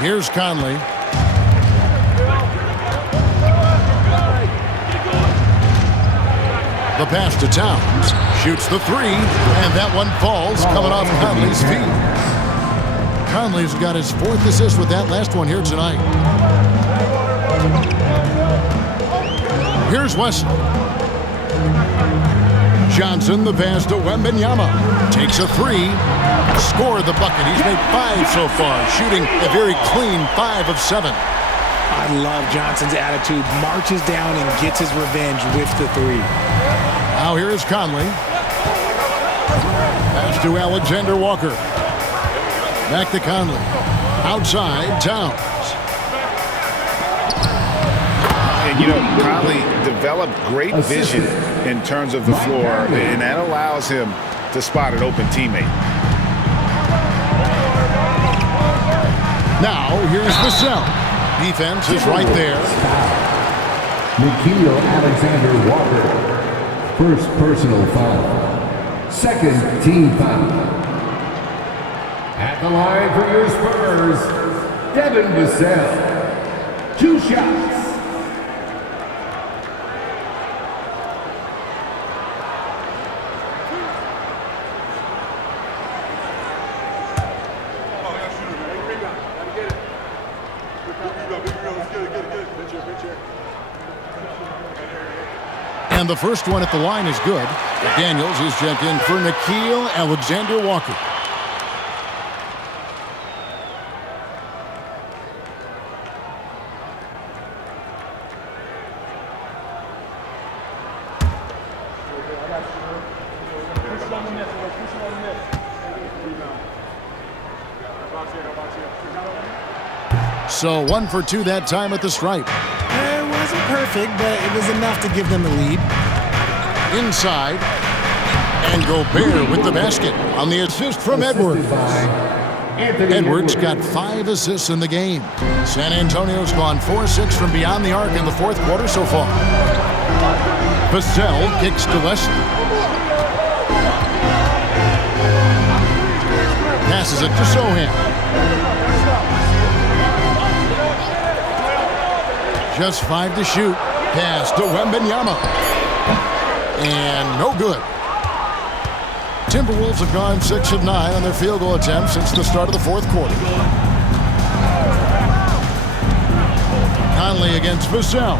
Here's Conley. The pass to Towns. Shoots the 3, and that one falls coming off Conley's feet. Conley's got his 4th assist with that last one here tonight. Here's Wesley. Johnson, the pass to Wembanyama. Takes a 3. Scored the bucket. He's made 5 so far, shooting a very clean 5 of 7. I love Johnson's attitude. Marches down and gets his revenge with the 3. Now here is Conley. Pass to Alexander Walker. Back to Conley. Outside, Towns. And, you know, Conley developed great vision in terms of the floor, and that allows him to spot an open teammate. Now, here's Vassell. Defense is right there. Nikhil Alexander Walker. First personal foul. Second team foul. At the line for your Spurs, Devin Vassell. 2 shots. And the first one at the line is good. Daniels is checked in for Nikhil Alexander Walker. So 1 for 2 that time at the stripe. It wasn't perfect, but it was enough to give them the lead. Inside. And Gobert with the basket on the assist from Edwards. Edwards got 5 assists in the game. San Antonio's gone 4-6 from beyond the arc in the fourth quarter so far. Vassell kicks to Wesley. Passes it to Sohan. Just 5 to shoot. Pass to Wembanyama. And no good. Timberwolves have gone 6 of 9 on their field goal attempts since the start of the fourth quarter. Conley against Vassell.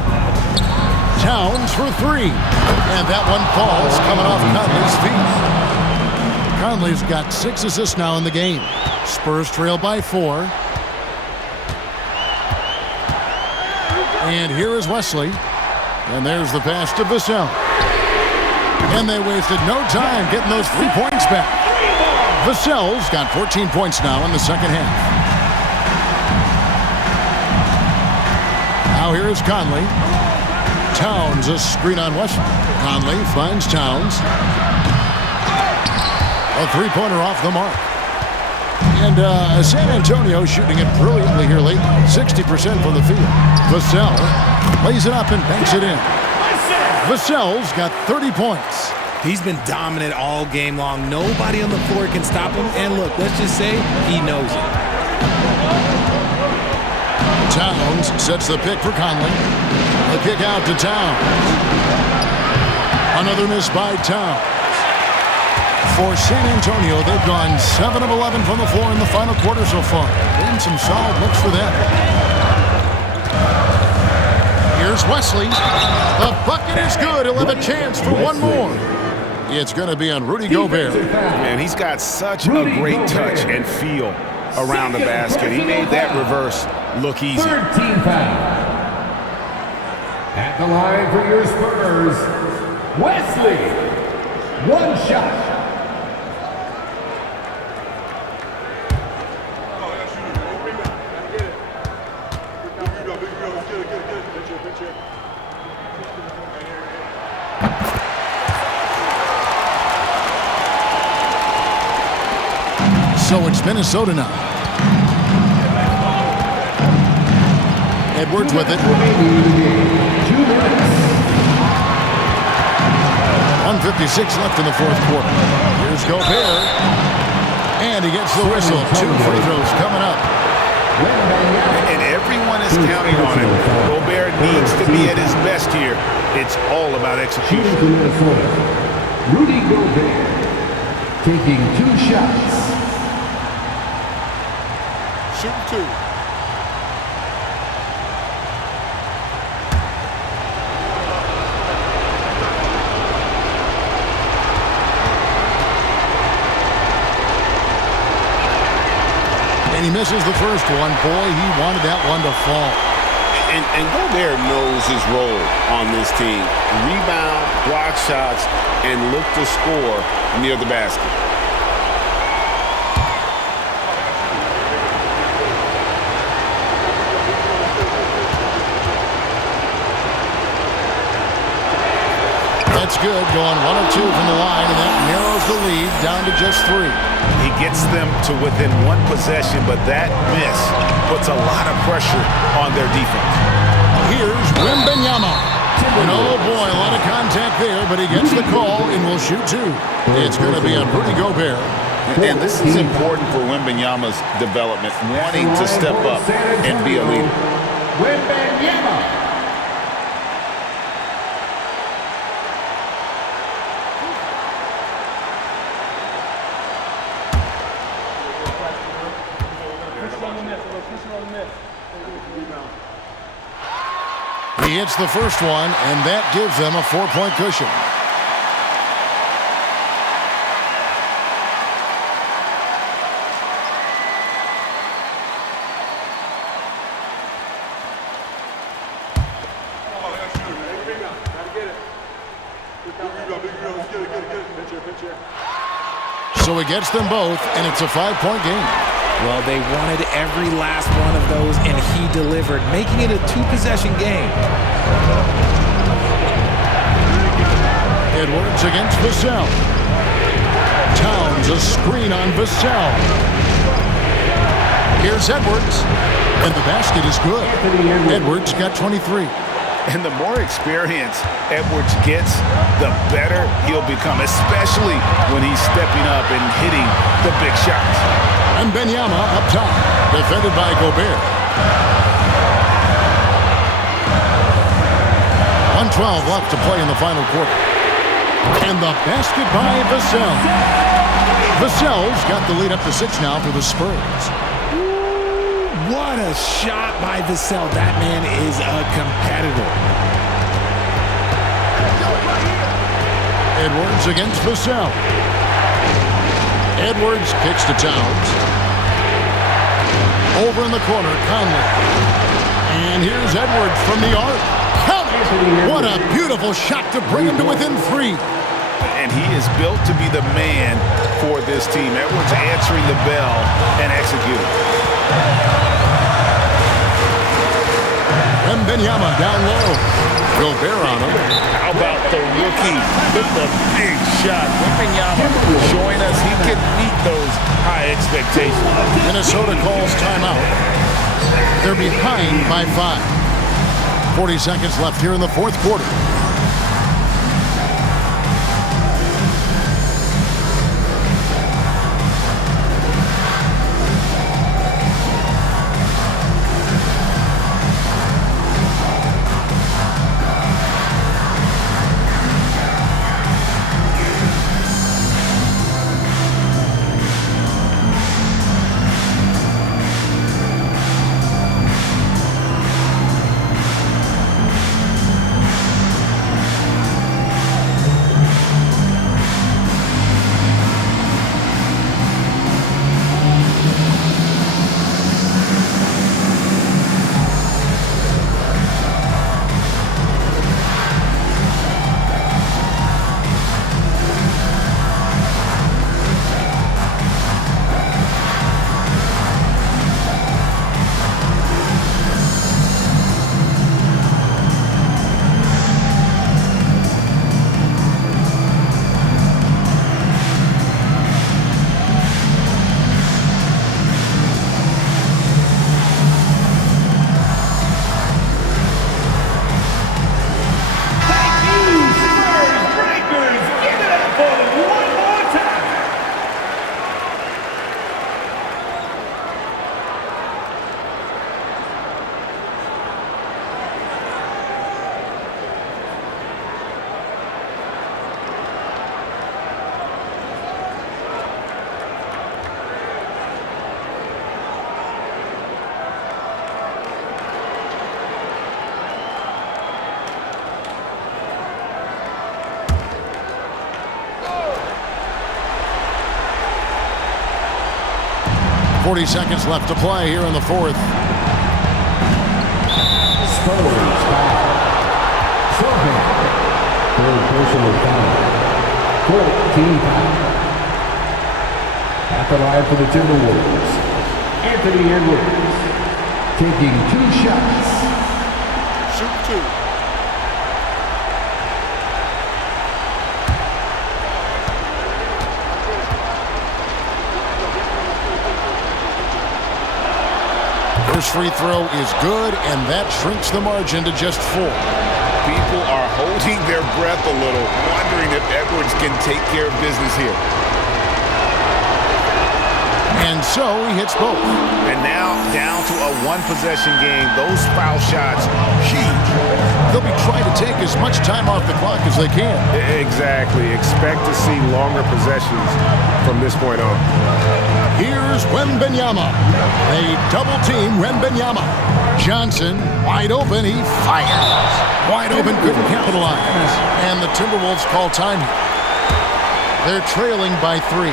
Towns for 3. And that one falls coming off Conley's feet. Conley's got 6 assists now in the game. Spurs trail by 4. And here is Wesley. And there's the pass to Vassell. And they wasted no time getting those 3 points back. Vassell's got 14 points now in the second half. Now here is Conley. Towns, a screen on Wesley. Conley finds Towns. A 3-pointer off the mark. And San Antonio shooting it brilliantly here late. 60% from the field. Vassell lays it up and banks it in. Vassell's got 30 points. He's been dominant all game long. Nobody on the floor can stop him. And look, let's just say he knows it. Towns sets the pick for Conley. The kick out to Towns. Another miss by Towns. For San Antonio, they've gone 7 of 11 from the floor in the final quarter so far. Been some solid looks for them. Here's Wesley. The bucket is good. He'll have a chance for one more. It's going to be on Rudy Gobert. Man, he's got such a great touch and feel around the basket. He made that reverse look easy. Third team foul. At the line for your Spurs, Wesley. One shot. So it's Minnesota now. Edwards with it. 1:56 left in the fourth quarter. Here's Gobert. And he gets the whistle. 2 free throws coming up. And everyone is counting on him. Gobert needs to be at his best here. It's all about execution. Rudy Gobert taking 2 shots. Shooting 2. And he misses the first one. Boy, he wanted that one to fall. And Gobert knows his role on this team. Rebound, block shots, and look to score near the basket. That's good, going 1 of 2 from the line, and that narrows the lead down to just 3. He gets them to within 1 possession, but that miss puts a lot of pressure on their defense. Here's Wembanyama. And oh boy, a lot of contact there, but he gets the call and will shoot 2. It's going to be on Rudy Gobert. And this is important for Wembanyama's development, wanting to step up and be a leader. Wembanyama. He hits the first one, and that gives them a 4-point cushion. So he gets them both, and it's a 5-point game. Well, they wanted every last one of those, and he delivered, making it a 2-possession game. Edwards against Vassell. Towns a screen on Vassell. Here's Edwards, and the basket is good. Edwards got 23. And the more experience Edwards gets, the better he'll become, especially when he's stepping up and hitting the big shots. And Wembanyama up top, defended by Gobert. 1:12 left to play in the final quarter. And the basket by Vassell. Vassell's got the lead up to 6 now for the Spurs. What a shot by Vassell. That man is a competitor. Edwards against Vassell. Edwards kicks to Towns. Over in the corner, Conley. And here's Edwards from the arc. Conley! What a beautiful shot to bring him to within 3. And he is built to be the man for this team. Edwards answering the bell and executing. Wembanyama down low. Gobert on him. How about the rookie with the big shot? Wembanyama showing us he can meet those high expectations. Minnesota calls timeout. They're behind by 5. 40 seconds left here in the fourth quarter. 40 seconds left to play here in the fourth. Spurs foul. Sohan. Third personal foul. 14 foul. At the line for the Timberwolves, Anthony Edwards taking 2 shots. Shoot 2. First free throw is good, and that shrinks the margin to just 4. People are holding their breath a little, wondering if Edwards can take care of business here. And so he hits both. And now down to a one-possession game. Those foul shots, huge. They'll be trying to take as much time off the clock as they can. Exactly. Expect to see longer possessions from this point on. Here's Wembanyama. They double-team Wembanyama. Johnson, wide open, he fires. Wide open, couldn't capitalize. And the Timberwolves call time here. They're trailing by 3.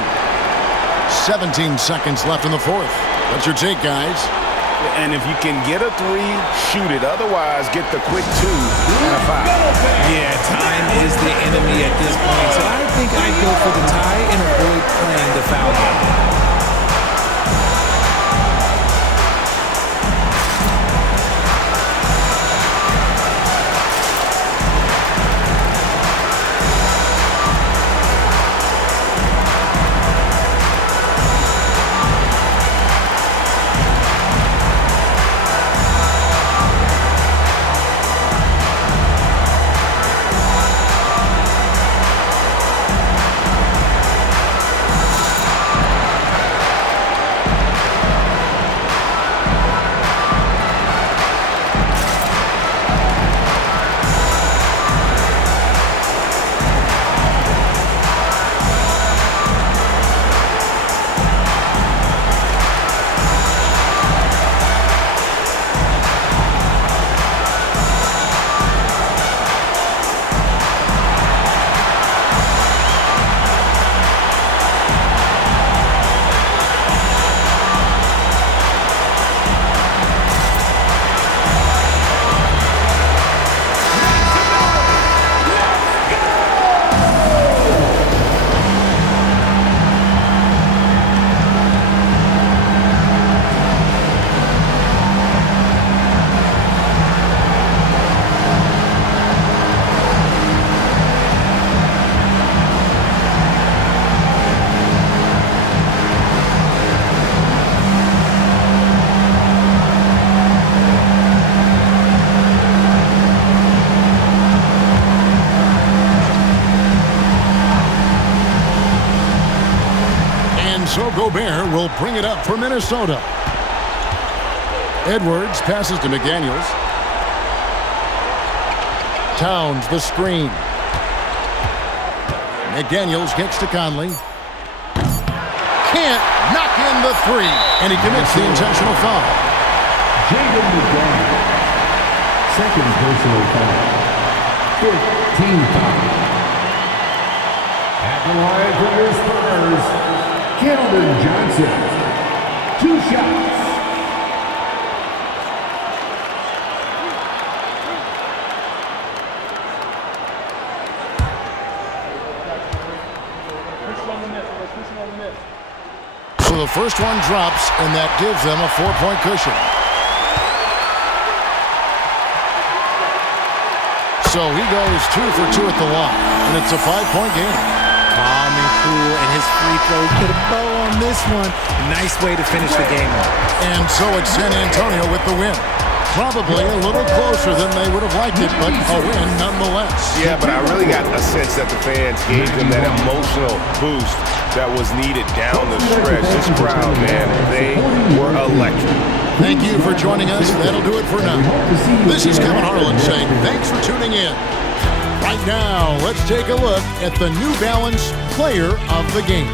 17 seconds left in the fourth. What's your take, guys? And if you can get a 3, shoot it. Otherwise, get the quick 2 and a 5. Yeah, time is the enemy at this point. So I think I'd go for the tie and avoid playing the foul game. So Gobert will bring it up for Minnesota. Edwards passes to McDaniels. Towns the screen. McDaniels gets to Conley. Can't knock in the 3. And he commits the intentional foul. Jaden McDaniels. Second personal foul. 15 foul. At the line for your Spurs, Keldon Johnson, 2 shots. So the first one drops, and that gives them a 4-point cushion. So he goes 2 for 2 at the line, and it's a 5-point game. Calm and cool, and his free throw put a bow on this one. Nice way to finish the game off. And so it's San Antonio with the win. Probably a little closer than they would have liked it, but a win nonetheless. Yeah, but I really got a sense that the fans gave them that emotional boost that was needed down the stretch. This crowd, man, they were electric. Thank you for joining us. That'll do it for now. This is Kevin Harlan saying thanks for tuning in. Right now, let's take a look at the New Balance Player of the Game.